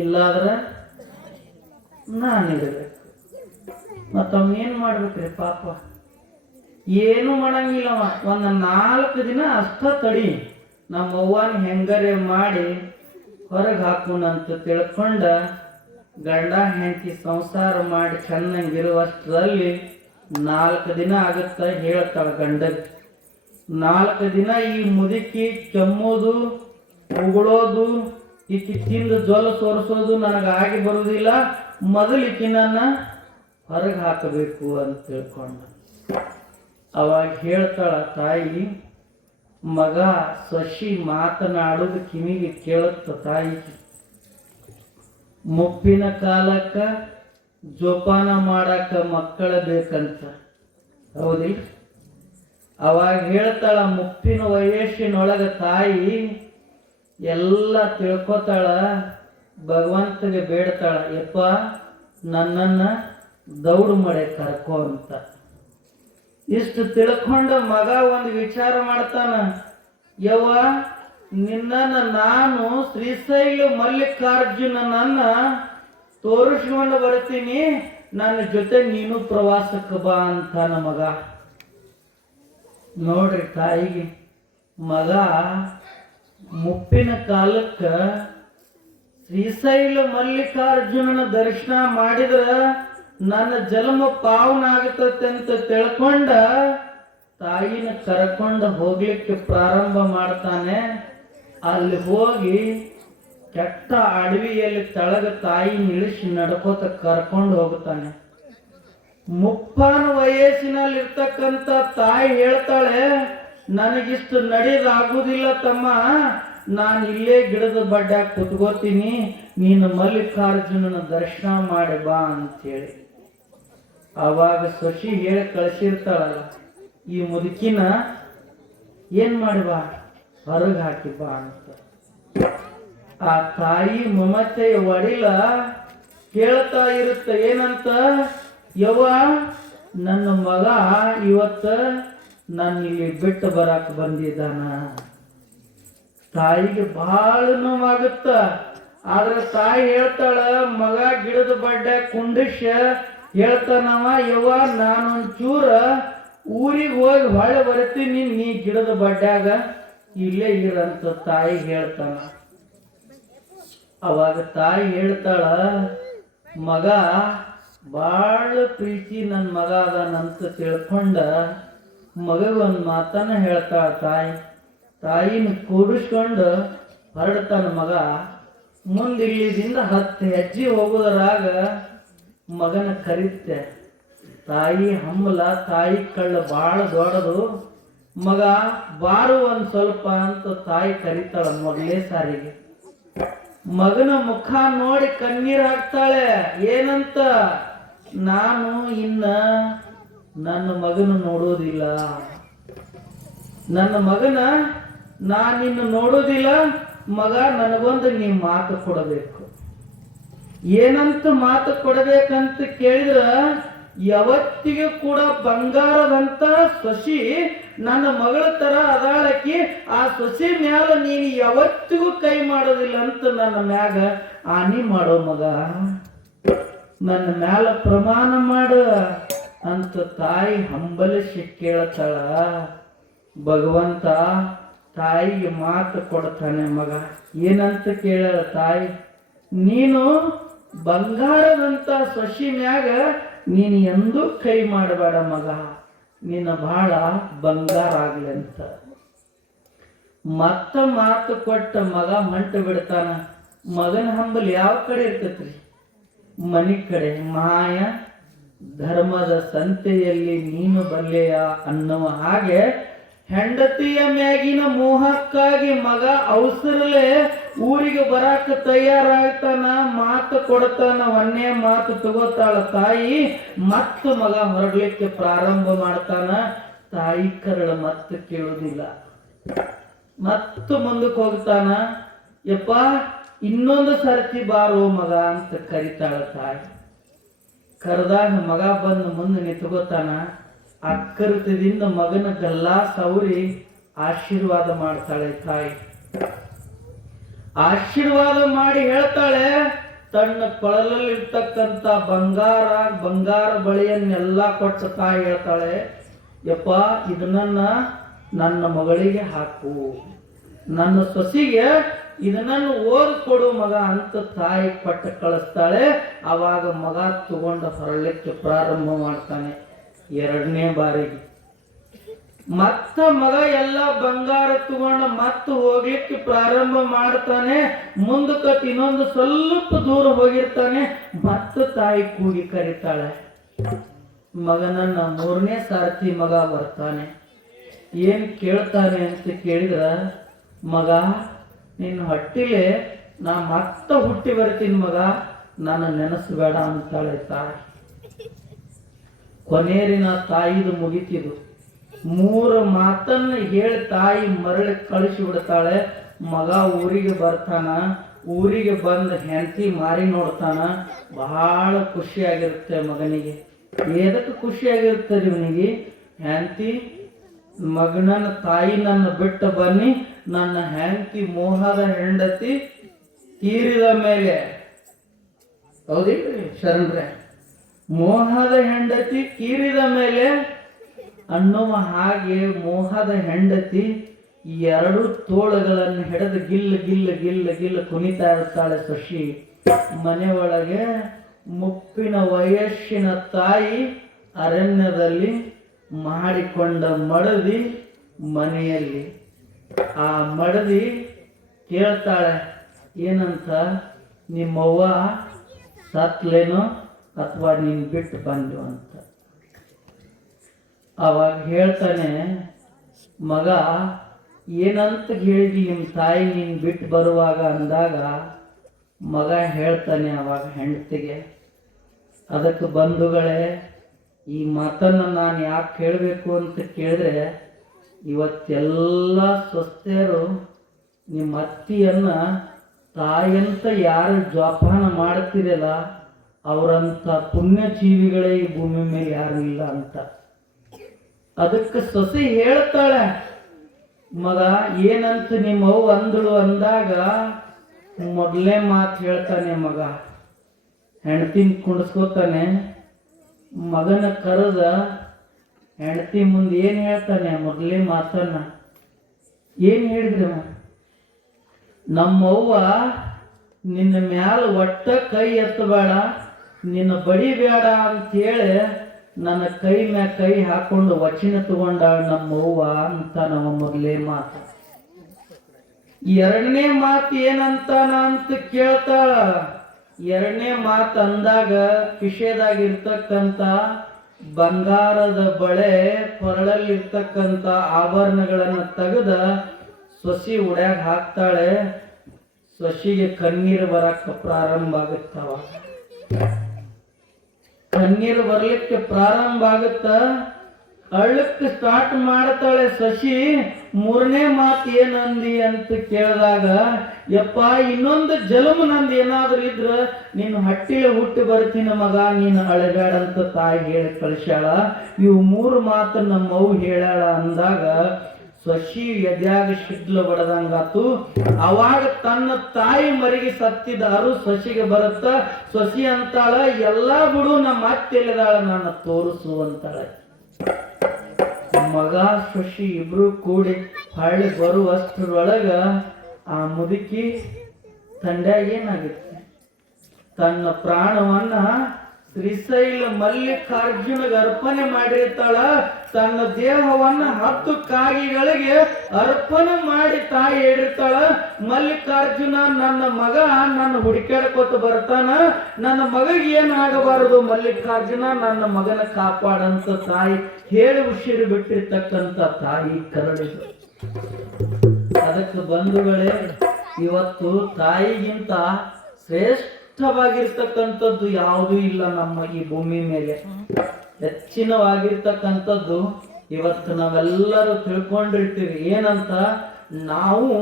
ಇಲ್ಲಾದ್ರ ನಾನಿರಬೇಕು. ಮತ್ತ ಅವ ಏನ್ ಮಾಡ್ಬೇಕ್ರಿ ಪಾಪ, ಏನು ಮಾಡಂಗಿಲ್ಲವ. ಒಂದು 4 ದಿನ ಅಷ್ಟ ತಡಿ, ನಮ್ಮ ಅವ್ವನ ಹೆಂಗರೆ ಮಾಡಿ ಹೊರಗೆ ಹಾಕೋಣಂತ ತಿಳ್ಕೊಂಡ ಗಂಡ ಹೆಂಡತಿ ಸಂಸಾರ ಮಾಡಿ ಚೆನ್ನಾಗಿರುವಷ್ಟರಲ್ಲಿ 4 ದಿನ ಆಗುತ್ತ. ಹೇಳ್ತಾಳ ಗಂಡಗ್, 4 ದಿನ ಈ ಮುದುಕಿ ಕೆಮ್ಮೋದು ಉಗುಳೋದು ಈಕಿ ತಿಂದು ಜೊಲ ತೋರಿಸೋದು ನನಗಾಗಿ ಬರುವುದಿಲ್ಲ, ಮೊದಲು ಈಕಿನನ್ನ ಹೊರಗೆ ಹಾಕಬೇಕು ಅಂತ ತಿಳ್ಕೊಂಡ. ಅವಾಗ ಹೇಳ್ತಾಳ ತಾಯಿ, ಮಗ ಸೊಸಿ ಮಾತನಾಡುವುದು ಕಿವಿಗೆ ಕೇಳುತ್ತ ತಾಯಿ. ಮುಪ್ಪಿನ ಕಾಲಕ್ಕ ಜೋಪಾನ ಮಾಡಾಕ ಮಕ್ಕಳ ಬೇಕಂತ, ಹೌದಿ? ಅವಾಗ ಹೇಳ್ತಾಳ, ಮುಪ್ಪಿನ ವಯಸ್ಸಿನೊಳಗ ತಾಯಿ ಎಲ್ಲ ತಿಳ್ಕೊತಾಳ, ಭಗವಂತಗೆ ಬೇಡ್ತಾಳ, ಯಪ್ಪ ನನ್ನನ್ನ ದೌಡು ಮಳೆ ಕರ್ಕೋ ಅಂತ. ಇಷ್ಟು ತಿಳ್ಕೊಂಡ ಮಗ ಒಂದು ವಿಚಾರ ಮಾಡ್ತಾನ, ಯವ್ವ ನಿನ್ನನ್ನು ನಾನು ಶ್ರೀಶೈಲ ಮಲ್ಲಿಕಾರ್ಜುನನನ್ನ ತೋರಿಸ್ಕೊಂಡು ಬರ್ತೀನಿ, ನನ್ನ ಜೊತೆ ನೀನು ಪ್ರವಾಸಕ್ಕೆ ಬಾ ಅಂತಾನ ಮಗ. ನೋಡ್ರಿ ತಾಯಿಗೆ ಮಗ ಮುಪ್ಪಿನ ಕಾಲಕ್ಕ ಶ್ರೀಶೈಲ ಮಲ್ಲಿಕಾರ್ಜುನನ ದರ್ಶನ ಮಾಡಿದ್ರ ನನ್ನ ಜನ್ಮ ಪಾವನ ಆಗತೈತೆ ಅಂತ ತಿಳ್ಕೊಂಡ ತಾಯಿನ ಕರ್ಕೊಂಡು ಹೋಗ್ಲಿಕ್ಕೆ ಪ್ರಾರಂಭ ಮಾಡ್ತಾನೆ. ಅಲ್ಲಿ ಹೋಗಿ ಕೆಟ್ಟ ಅಡವಿಯಲ್ಲಿ ತಳಗ ತಾಯಿ ನಿಲ್ಲಿಸಿ ನಡ್ಕೋತ ಕರ್ಕೊಂಡು ಹೋಗ್ತಾನೆ. ಮುಪ್ಪಾನ ವಯಸ್ಸಿನಲ್ಲಿ ಇರ್ತಕ್ಕಂಥ ತಾಯಿ ಹೇಳ್ತಾಳೆ, ನನಗಿಷ್ಟು ನಡೆಯದಾಗುವುದಿಲ್ಲ ತಮ್ಮ, ನಾನು ಇಲ್ಲೇ ಗಿಡದ ಬಡ್ಡ್ಯಾಗ ಕುತ್ಕೋತೀನಿ, ನೀನು ಮಲ್ಲಿಕಾರ್ಜುನನ ದರ್ಶನ ಮಾಡಿ ಬಾ ಅಂತೇಳಿ. ಆವಾಗ ಶಶಿ ಹೇಳಿ ಕಳಿಸಿರ್ತಾಳಲ್ಲ, ಈ ಮುದುಕಿನ ಏನ್ ಮಾಡಿ ಬಾ, ಹೊರಗೆ ಹಾಕಿ ಬಾ ಅಂತ. ಆ ತಾಯಿ ಮಮತೆಯ ಒಡಿಲ ಕೇಳ್ತಾ ಇರುತ್ತೆ ಏನಂತ, ಯವ್ವ ನನ್ನ ಮಗ ಇವತ್ತ ನಾನು ಇಲ್ಲಿ ಬಿಟ್ಟು ಬರಾಕ್ ಬಂದಿದ್ದಾನ. ತಾಯಿಗೆ ಬಹಳ ನೋವಾಗುತ್ತ. ಆದ್ರೆ ತಾಯಿ ಹೇಳ್ತಾಳ, ಮಗ ಗಿಡದ ಬಡ್ಡೆ ಕುಂಡಿಶ ಹೇಳ್ತಾನವ, ಯವ್ವ ನಾನೊಂಚೂರ ಊರಿಗೆ ಹೋಗಿ ಹೊಳೆ ಬರ್ತೀನಿ, ನೀ ಗಿಡದ ಬಡ್ಡ್ಯಾಗ ಇಲ್ಲೇ ಇರಂತ ತಾಯಿ ಹೇಳ್ತಾನ. ಅವಾಗ ತಾಯಿ ಹೇಳ್ತಾಳ, ಮಗ ಬಾಳ ಪ್ರೀತಿ ನನ್ನ ಮಗ ಅದಾನಂತ ತಿಳ್ಕೊಂಡ ಮಗಗೊಂದು ಮಾತನ್ನ ಹೇಳ್ತಾಳ ತಾಯಿ. ತಾಯಿನ ಕೂಡಿಸ್ಕೊಂಡು ಹೊರಡ್ತಾನ ಮಗ. ಮುಂದೆ ಇಲ್ಲಿದಿಂದ 10 ಹೆಜ್ಜೆ ಹೋಗೋದ್ರಾಗ ಮಗನ ಕರೀತೆ. ತಾಯಿ ಹಂಬಲ, ತಾಯಿ ಕಳ್ಳ ಬಾಳ ದೊಡ್ಡದು. ಮಗ ಬಾರು ಒಂದ್ ಸ್ವಲ್ಪ ಅಂತ ತಾಯಿ ಕರೀತಾಳ ಮೊದಲೇ ಸಾರಿಗೆ. ಮಗನ ಮುಖ ನೋಡಿ ಕಣ್ಣೀರ್ ಹಾಕ್ತಾಳೆ. ಏನಂತ, ನಾನು ಇನ್ನ ನನ್ನ ಮಗನ ನೋಡೋದಿಲ್ಲ, ನನ್ನ ಮಗನ ನಾನಿನ್ನು ನೋಡೋದಿಲ್ಲ. ಮಗ ನನಗೊಂದು ನೀ ಮಾತು ಕೊಡಬೇಕು. ಏನಂತ ಮಾತು ಕೊಡಬೇಕಂತ ಕೇಳಿದ್ರ, ಯಾವತ್ತಿಗೂ ಕೂಡ ಬಂಗಾರದಂತ ಸೊಸಿ ನನ್ನ ಮಗಳ ತರ ಅದಾಳಕಿ, ಆ ಸೊಸಿ ಮ್ಯಾಲ ನೀನು ಯಾವತ್ತಿಗೂ ಕೈ ಮಾಡೋದಿಲ್ಲ ಅಂತ ನನ್ನ ಮ್ಯಾಗ ಆನಿ ಮಾಡೋ ಮಗ, ನನ್ನ ಮ್ಯಾಲ ಪ್ರಮಾಣ ಮಾಡು ಅಂತ ತಾಯಿ ಹಂಬಲಿಸಿ ಕೇಳ್ತಾಳ. ಭಗವಂತ ತಾಯಿಗೆ ಮಾತು ಕೊಡ್ತಾನೆ ಮಗ. ಏನಂತ ಕೇಳ ತಾಯಿ, ನೀನು ಬಂಗಾರದಂತ ಸೊಸಿ ಮ್ಯಾಗ ನೀನು ಎಂದೂ ಕೈ ಮಾಡಬೇಡ ಮಗ, ನಿನ್ನ ಬಹಳ ಬಂಗಾರ ಆಗ್ಲಿ ಅಂತ. ಮತ್ತ ಮಾತು ಕೊಟ್ಟ ಮಗ ಹೊಂಟು ಬಿಡ್ತಾನ. ಮಗನ ಹಂಬಲ್ ಯಾವ ಕಡೆ ಇರ್ತೈತ್ರಿ? ಮನಿ ಕಡೆ. ಮಾಯ ಧರ್ಮದ ಸಂತೆಯಲ್ಲಿ ನೀನು ಬಲ್ಲೆಯ ಅನ್ನುವ ಹಾಗೆ ಹೆಂಡತಿಯ ಮ್ಯಾಗಿನ ಮೋಹಕ್ಕಾಗಿ ಮಗ ಅವಸರಲೆ ಊರಿಗೆ ಬರಾಕ ತಯಾರಾಗ್ತಾನ, ಮಾತು ಕೊಡ್ತಾನ, ಒಂದೇ ಮಾತು ತಗೋತಾಳ ತಾಯಿ. ಮತ್ತ ಮಗ ಹೊರಡ್ಲಿಕ್ಕೆ ಪ್ರಾರಂಭ ಮಾಡ್ತಾನ. ತಾಯಿ ಕರಳ ಮತ್ತೆ ಕೇಳುದಿಲ್ಲ. ಮತ್ತು ಮುಂದಕ್ಕೆ ಹೋಗ್ತಾನ. ಯಪ್ಪ ಇನ್ನೊಂದು ಸರ್ತಿ ಬಾರೋ ಮಗ ಅಂತ ಕರಿತಾಳ ತಾಯಿ. ಕರೆದಾಗ ಮಗ ಬಂದು ಮುಂದೆ ನಿಂತ್ಕೋತಾನ. ಅಕ್ಕರ್ತದಿಂದ ಮಗನ ಗಲ್ಲಾ ಸೌರಿ ಆಶೀರ್ವಾದ ಮಾಡ್ತಾಳೆ ತಾಯಿ. ಆಶೀರ್ವಾದ ಮಾಡಿ ಹೇಳ್ತಾಳೆ, ತನ್ನ ಕೊಳಲಲ್ಲಿರ್ತಕ್ಕಂಥ ಬಂಗಾರ ಬಳೆಯನ್ನೆಲ್ಲ ಕೊಟ್ಟ ತಾಯಿ ಹೇಳ್ತಾಳೆ, ಯಪ್ಪ ಇದನ್ನ ನನ್ನ ಮಗಳಿಗೆ ಹಾಕು, ನನ್ನ ಸೊಸಿಗೆ ಇದನ್ನ ಓದ್ಕೊಡು ಮಗ ಅಂತ ತಾಯಿ ಕೊಟ್ಟು ಕಳಿಸ್ತಾಳೆ. ಅವಾಗ ಮಗ ತಗೊಂಡು ಹೊರಲಿಕ್ಕೆ ಪ್ರಾರಂಭ ಮಾಡ್ತಾನೆ. ಎರಡನೇ ಬಾರಿಗೆ ಮತ್ತ ಮಗ ಎಲ್ಲ ಬಂಗಾರ ತಗೊಂಡು ಮತ್ತೆ ಹೋಗ್ಲಿಕ್ಕೆ ಪ್ರಾರಂಭ ಮಾಡ್ತಾನೆ. ಮುಂದಕ್ಕೆ ಇನ್ನೊಂದು ಸ್ವಲ್ಪ ದೂರ ಹೋಗಿರ್ತಾನೆ. ಮತ್ತೆ ತಾಯಿ ಕೂಗಿ ಕರೀತಾಳೆ. ಮಗನನ್ನ ಮೂರನೇ ಸಾರ್ತಿ ಮಗ ಬರ್ತಾನೆ. ಏನ್ ಕೇಳ್ತಾನೆ ಅಂತ ಕೇಳಿದ್ರ, ಮಗ ನಿನ್ನ ಹೊಟ್ಟಿಲೆ ನಾ ಮತ್ತೆ ಹುಟ್ಟಿ ಬರ್ತೀನಿ ಮಗ, ನನ್ನ ನೆನೆಸಬೇಡ ಅಂತಾಳೆ ತಾಯಿ. ಕೊನೆಯರಿನ ತಾಯಿದು ಮುಗಿತಿದು. 3 ಮಾತನ್ನ ಹೇಳಿ ತಾಯಿ ಮರಳಿ ಕಳಿಸಿ ಬಿಡ್ತಾಳೆ. ಮಗ ಊರಿಗೆ ಬರ್ತಾನ. ಊರಿಗೆ ಬಂದು ಹೆಂಡತಿ ಮಾರಿ ನೋಡ್ತಾನ. ಬಹಳ ಖುಷಿಯಾಗಿರುತ್ತೆ ಮಗನಿಗೆ. ಎದಕ್ಕೆ ಖುಷಿಯಾಗಿರುತ್ತೆ ಇವನಿಗೆ? ಹೆಂಡತಿ ಮಗನನ್ನ ತಾಯಿ ನನ್ನ ಬಿಟ್ಟು ಬನ್ನಿ, ನನ್ನ ಹೆಂಡತಿ ಮೋಹದ ಹೆಂಡತಿ ತೀರಿದ ಮೇಲೆ, ಹೌದಿಲ್ರಿ ಶರಣ್ರೆ, ಮೋಹದ ಹೆಂಡತಿ ತೀರಿದ ಮೇಲೆ ಅನ್ನುವ ಹಾಗೆ ಮೋಹದ ಹೆಂಡತಿ 2 ತೋಳುಗಳನ್ನು ಹಿಡಿದು ಗಿಲ್ಲ ಗಿಲ್ಲ ಗಿಲ್ಲ ಗಿಲ್ಲ ಕುಣಿತಾ ಇರ್ತಾಳೆ ಶಶಿ. ಮನೆ ಒಳಗೆ ಮುಪ್ಪಿನ ವಯಸ್ಸಿನ ತಾಯಿ ಅರಣ್ಯದಲ್ಲಿ ಮಾಡಿಕೊಂಡ ಮಡದಿ ಮನೆಯಲ್ಲಿ. ಆ ಮಡದಿ ಕೇಳ್ತಾಳೆ, ಏನಂತ, ನಿಮ್ಮವ್ವ ಸತ್ಲೇನೋ ಅಥವಾ ನೀನು ಬಿಟ್ಟು ಬಂದು ಅಂತ. ಅವಾಗ ಹೇಳ್ತಾನೆ ಮಗ, ಏನಂತ ಹೇಳಿದಿ ನಿಮ್ಮ ತಾಯಿ ನೀನು ಬಿಟ್ಟು ಬರುವಾಗ ಅಂದಾಗ ಮಗ ಹೇಳ್ತಾನೆ ಅವಾಗ ಹೆಂಡತಿಗೆ. ಅದಕ್ಕೆ ಬಂಧುಗಳೇ, ಈ ಮಾತನ್ನು ನಾನು ಯಾಕೆ ಹೇಳಬೇಕು ಅಂತ ಕೇಳಿದ್ರೆ, ಇವತ್ತೆಲ್ಲ ಸ್ವಸ್ಥರು ನಿಮ್ಮ ಅತ್ತಿಯನ್ನ ತಾಯಿಯಂತ ಯಾರು ಜೋಪಾನ ಮಾಡ್ತಿರಲ್ಲ ಅವರಂತ ಪುಣ್ಯ ಜೀವಿಗಳೇ ಈ ಭೂಮಿ ಮೇಲೆ ಯಾರು ಇಲ್ಲ ಅಂತ. ಅದಕ್ಕೆ ಸೊಸೆ ಹೇಳ್ತಾಳೆ, ಮಗ ಏನಂತ ನಿಮ್ಮ ಅವ್ವ ಅಂದಳು ಅಂದಾಗ ಮೊದಲೇ ಮಾತು ಹೇಳ್ತಾನೆ ಮಗ. ಹೆಂಡತಿನ ಕುಣಿಸ್ಕೋತಾನೆ. ಮಗನ ಕರೆದ ಹೆಂಡತಿ ಮುಂದೆ ಏನು ಹೇಳ್ತಾನೆ? ಮೊದಲೇ ಮಾತನ್ನ ಏನು ಹೇಳಿದ್ರು? ನಮ್ಮವ್ವ ನಿನ್ನ ಮ್ಯಾಲ ಒಟ್ಟ ಕೈ ಎತ್ತಬೇಡ, ನಿನ್ನ ಬಡಿಬೇಡ ಅಂತೇಳಿ ನನ್ನ ಕೈ ಮ್ಯಾಲ ಕೈ ಹಾಕೊಂಡು ವಚನ ತಗೊಂಡಾಳ ನಮ್ಮವ್ವ ಅಂತ ನಮ್ಮ ಮೊದಲೇ ಮಾತು. ಎರಡನೇ ಮಾತು ಏನಂತಾನ ಅಂತ ಕೇಳ್ತಾಳ. ಎರಡನೇ ಮಾತು ಅಂದಾಗ ಕಿಶೆದಾಗಿರ್ತಕ್ಕಂಥ ಬಂಗಾರದ ಬಳೆ, ಕೊರಳಲ್ಲಿರ್ತಕ್ಕಂಥ ಆಭರಣಗಳನ್ನು ತೆಗೆದ ಸೊಸಿ ಉಡ್ಯಾಗ ಹಾಕ್ತಾಳೆ. ಸೊಸಿಗೆ ಕಣ್ಣೀರು ಬರಕ್ಕ ಪ್ರಾರಂಭ ಆಗುತ್ತವ. ಕಣ್ಣೀರು ಬರ್ಲಿಕ್ಕೆ ಪ್ರಾರಂಭ ಆಗುತ್ತ. ಅಳ್ಳಕ್ಕೆ ಸ್ಟಾರ್ಟ್ ಮಾಡ್ತಾಳೆ ಸೊಸಿ. ಮೂರನೇ ಮಾತು ಏನಂದಿ ಅಂತ ಕೇಳಿದಾಗ, ಯಪ್ಪ ಇನ್ನೊಂದು ಜನ್ಮ ನಂದು ಏನಾದ್ರೂ ಇದ್ರ ನೀನು ಹಟ್ಟಿಲೆ ಹುಟ್ಟಿ ಬರ್ತೀನಿ ಮಗ, ನೀನು ಅಳಬೇಡ ಅಂತ ತಾಯಿ ಹೇಳಿ ಕಳಿಸ್ಯಾಳ. ಇವು 3 ಮಾತು ನಮ್ಮವ್ವ ಹೇಳ್ಯಾಳ ಅಂದಾಗ ಸೊಸಿ ಎದ್ಯಾಗ ಶಿಡ್ಲು ಬಡದಂಗಾತು. ಅವಾಗ ತನ್ನ ತಾಯಿ ಮರಿಗೆ ಸತ್ತಿದ ಅರು ಸೊಸಿಗೆ ಬರುತ್ತ. ಸೊಸಿ ಅಂತಾಳ, ಎಲ್ಲಾ ಬಿಡು ನಮ್ಮ ಅತ್ತೆಲಿದಾಳ, ನನ್ನ ತೋರಿಸು ಅಂತಾಳೆ. ಮಗ ಸೊಸಿ ಇಬ್ರು ಕೂಡಿ ಹಳ್ಳಿ ಬರುವಷ್ಟರೊಳಗ ಆ ಮುದುಕಿ ತಂಡ್ಯಾಗ ಏನಾಗುತ್ತೆ, ತನ್ನ ಪ್ರಾಣವನ್ನ ಶ್ರೀಶೈಲ ಮಲ್ಲಿಕಾರ್ಜುನಗೆ ಅರ್ಪಣೆ ಮಾಡಿರ್ತಾಳ. ತನ್ನ ದೇಹವನ್ನ 10 ಕಾಗಿಗಳಿಗೆ ಅರ್ಪಣೆ ಮಾಡಿ ತಾಯಿ ಹೇಳಿರ್ತಾಳ, ಮಲ್ಲಿಕಾರ್ಜುನ ನನ್ನ ಮಗ ನನ್ನ ಹುಡುಕಾಡ್ಕೊತ ಬರ್ತಾನ, ನನ್ನ ಮಗಗೆ ಏನಾಗಬಾರದು ಮಲ್ಲಿಕಾರ್ಜುನ, ನನ್ನ ಮಗನ ಕಾಪಾಡಂತ ತಾಯಿ ಹೇಳಿ ಉಸಿರು ಬಿಟ್ಟಿರ್ತಕ್ಕಂಥ ತಾಯಿ ಕರಡಿದು. ಅದಕ್ಕೆ ಬಂಧುಗಳೇ, ಇವತ್ತು ತಾಯಿಗಿಂತ ಶ್ರೇಷ್ಠವಾಗಿರ್ತಕ್ಕಂಥದ್ದು ಯಾವುದೂ ಇಲ್ಲ ನಮ್ಮ ಈ ಭೂಮಿ ಮೇಲೆ. ಹೆಚ್ಚಿನವಾಗಿರ್ತಕ್ಕಂಥದ್ದು ಇವತ್ತು ನಾವೆಲ್ಲರೂ ತಿಳ್ಕೊಂಡಿರ್ತೀವಿ ಏನಂತ, ನಾವು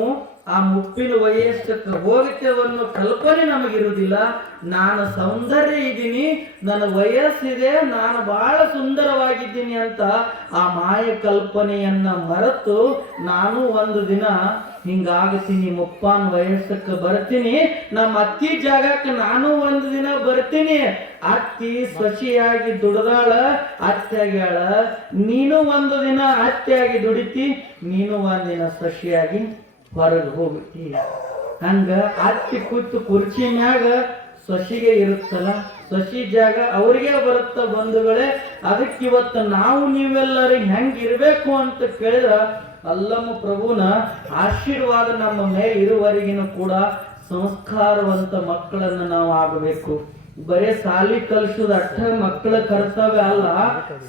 ಆ ಮುಪ್ಪಿನ ವಯಸ್ಸಕ್ಕೆ ಹೋಗ್ತೇವನ್ನೋ ಕಲ್ಪನೆ ನಮಗಿರುವುದಿಲ್ಲ. ನಾನು ಸೌಂದರ್ಯ ಇದ್ದೀನಿ, ನನ್ನ ವಯಸ್ಸಿದೆ, ನಾನು ಬಹಳ ಸುಂದರವಾಗಿದ್ದೀನಿ ಅಂತ ಆ ಮಾಯ ಕಲ್ಪನೆಯನ್ನ ಮರೆತು ನಾನು ಒಂದು ದಿನ ಹಿಂಗಾಗತೀನಿ, ಮುಪ್ಪಾನ್ ವಯಸ್ಸಕ್ಕೆ ಬರ್ತೀನಿ, ನಮ್ಮ ಅತ್ತಿ ಜಾಗಕ್ಕೆ ನಾನು ಒಂದು ದಿನ ಬರ್ತೀನಿ. ಅತ್ತಿ ಸೊಸೆಯಾಗಿ ದುಡ್ದಾಳ, ಅತ್ತೆಗ್ಯಾಳ, ನೀನು ಒಂದು ದಿನ ಅತ್ತೆಯಾಗಿ ದುಡಿತಿ, ನೀನು ಒಂದಿನ ಸೊಸೆಯಾಗಿ ಹೊರಗೆ ಹೋಗ್ತಿ. ಹಂಗ ಅತ್ತಿ ಕೂತು ಕುರ್ಚಿ ಮ್ಯಾಗ ಸೊಸಿಗೆ ಇರುತ್ತಲ್ಲ, ಸೊಸಿ ಜಾಗ ಅವ್ರಿಗೆ ಬರುತ್ತ ಬಂಧುಗಳೇ. ಅದಕ್ಕಿವತ್ತು ನಾವು ನೀವೆಲ್ಲರೂ ಹೆಂಗಿರ್ಬೇಕು ಅಂತ ಕೇಳಿದ್ರ ಅಲ್ಲಮ್ಮ ಪ್ರಭುನ ಆಶೀರ್ವಾದ ನಮ್ಮ ಮೇಲೆ ಇರುವವರೆಗಿನೂ ಕೂಡ ಸಂಸ್ಕಾರವಂತ ಮಕ್ಕಳನ್ನು ನಾವು ಆಗಬೇಕು. ಬರೇ ಸಾಲಿ ಕಲಿಸೋದು ಅಷ್ಟ ಮಕ್ಕಳ ಕರ್ತವ್ಯ ಅಲ್ಲ,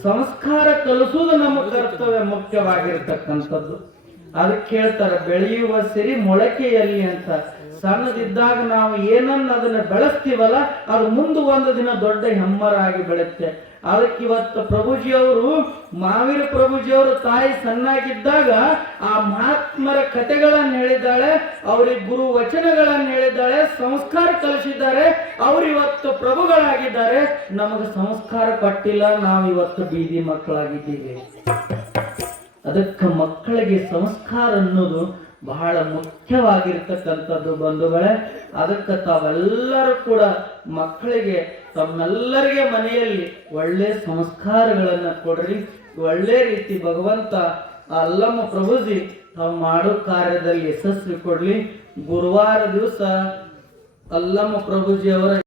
ಸಂಸ್ಕಾರ ಕಲಿಸೋದು ನಮ್ಮ ಕರ್ತವ್ಯ ಮುಖ್ಯವಾಗಿರ್ತಕ್ಕಂಥದ್ದು. ಅದಕ್ಕೆ ಹೇಳ್ತಾರೆ ಬೆಳೆಯುವ ಸಿರಿ ಮೊಳಕೆಯಲ್ಲಿ ಅಂತ. ಸಣ್ಣದಿದ್ದಾಗ ನಾವು ಏನನ್ನ ಅದನ್ನ ಬೆಳೆಸ್ತೀವಲ್ಲ ಅದು ಮುಂದೆ ಒಂದು ದಿನ ದೊಡ್ಡ ಹೆಮ್ಮರಾಗಿ ಬೆಳುತ್ತೆ. ಅದಕ್ಕೆ ಇವತ್ತು ಪ್ರಭುಜಿಯವರು, ಮಾವೀರ ಪ್ರಭುಜಿಯವರು ತಾಯಿ ಸಣ್ಣಾಗಿದ್ದಾಗ ಆ ಮಹಾತ್ಮರ ಕಥೆಗಳನ್ನು ಹೇಳಿದ್ದಾಳೆ, ಅವರಿಗೆ ಗುರು ವಚನಗಳನ್ನು ಹೇಳಿದ್ದಾಳೆ, ಸಂಸ್ಕಾರ ಕಲಿಸಿದ್ದಾರೆ. ಅವರು ಇವತ್ತು ಪ್ರಭುಗಳಾಗಿದ್ದಾರೆ. ನಮಗೆ ಸಂಸ್ಕಾರ ಕೊಟ್ಟಿಲ್ಲ, ನಾವಿವತ್ತು ಬೀದಿ ಮಕ್ಕಳಾಗಿದ್ದೀವಿ. ಅದಕ್ಕೆ ಮಕ್ಕಳಿಗೆ ಸಂಸ್ಕಾರ ಅನ್ನೋದು ಬಹಳ ಮುಖ್ಯವಾಗಿರ್ತಕ್ಕಂಥದ್ದು ಬಂಧುಗಳೇ. ಅದಕ್ಕೆ ತಾವೆಲ್ಲರೂ ಕೂಡ ಮಕ್ಕಳಿಗೆ ತಮ್ಮೆಲ್ಲರಿಗೆ ಮನೆಯಲ್ಲಿ ಒಳ್ಳೆ ಸಂಸ್ಕಾರಗಳನ್ನು ಕೊಡ್ರಿ. ಒಳ್ಳೆ ರೀತಿ ಭಗವಂತ ಅಲ್ಲಮ್ಮ ಪ್ರಭುಜಿ ತಾವು ಮಾಡೋ ಕಾರ್ಯದಲ್ಲಿ ಯಶಸ್ವಿ ಕೊಡ್ಲಿ. ಗುರುವಾರ ದಿವಸ ಅಲ್ಲಮ್ಮ ಪ್ರಭುಜಿ ಅವರ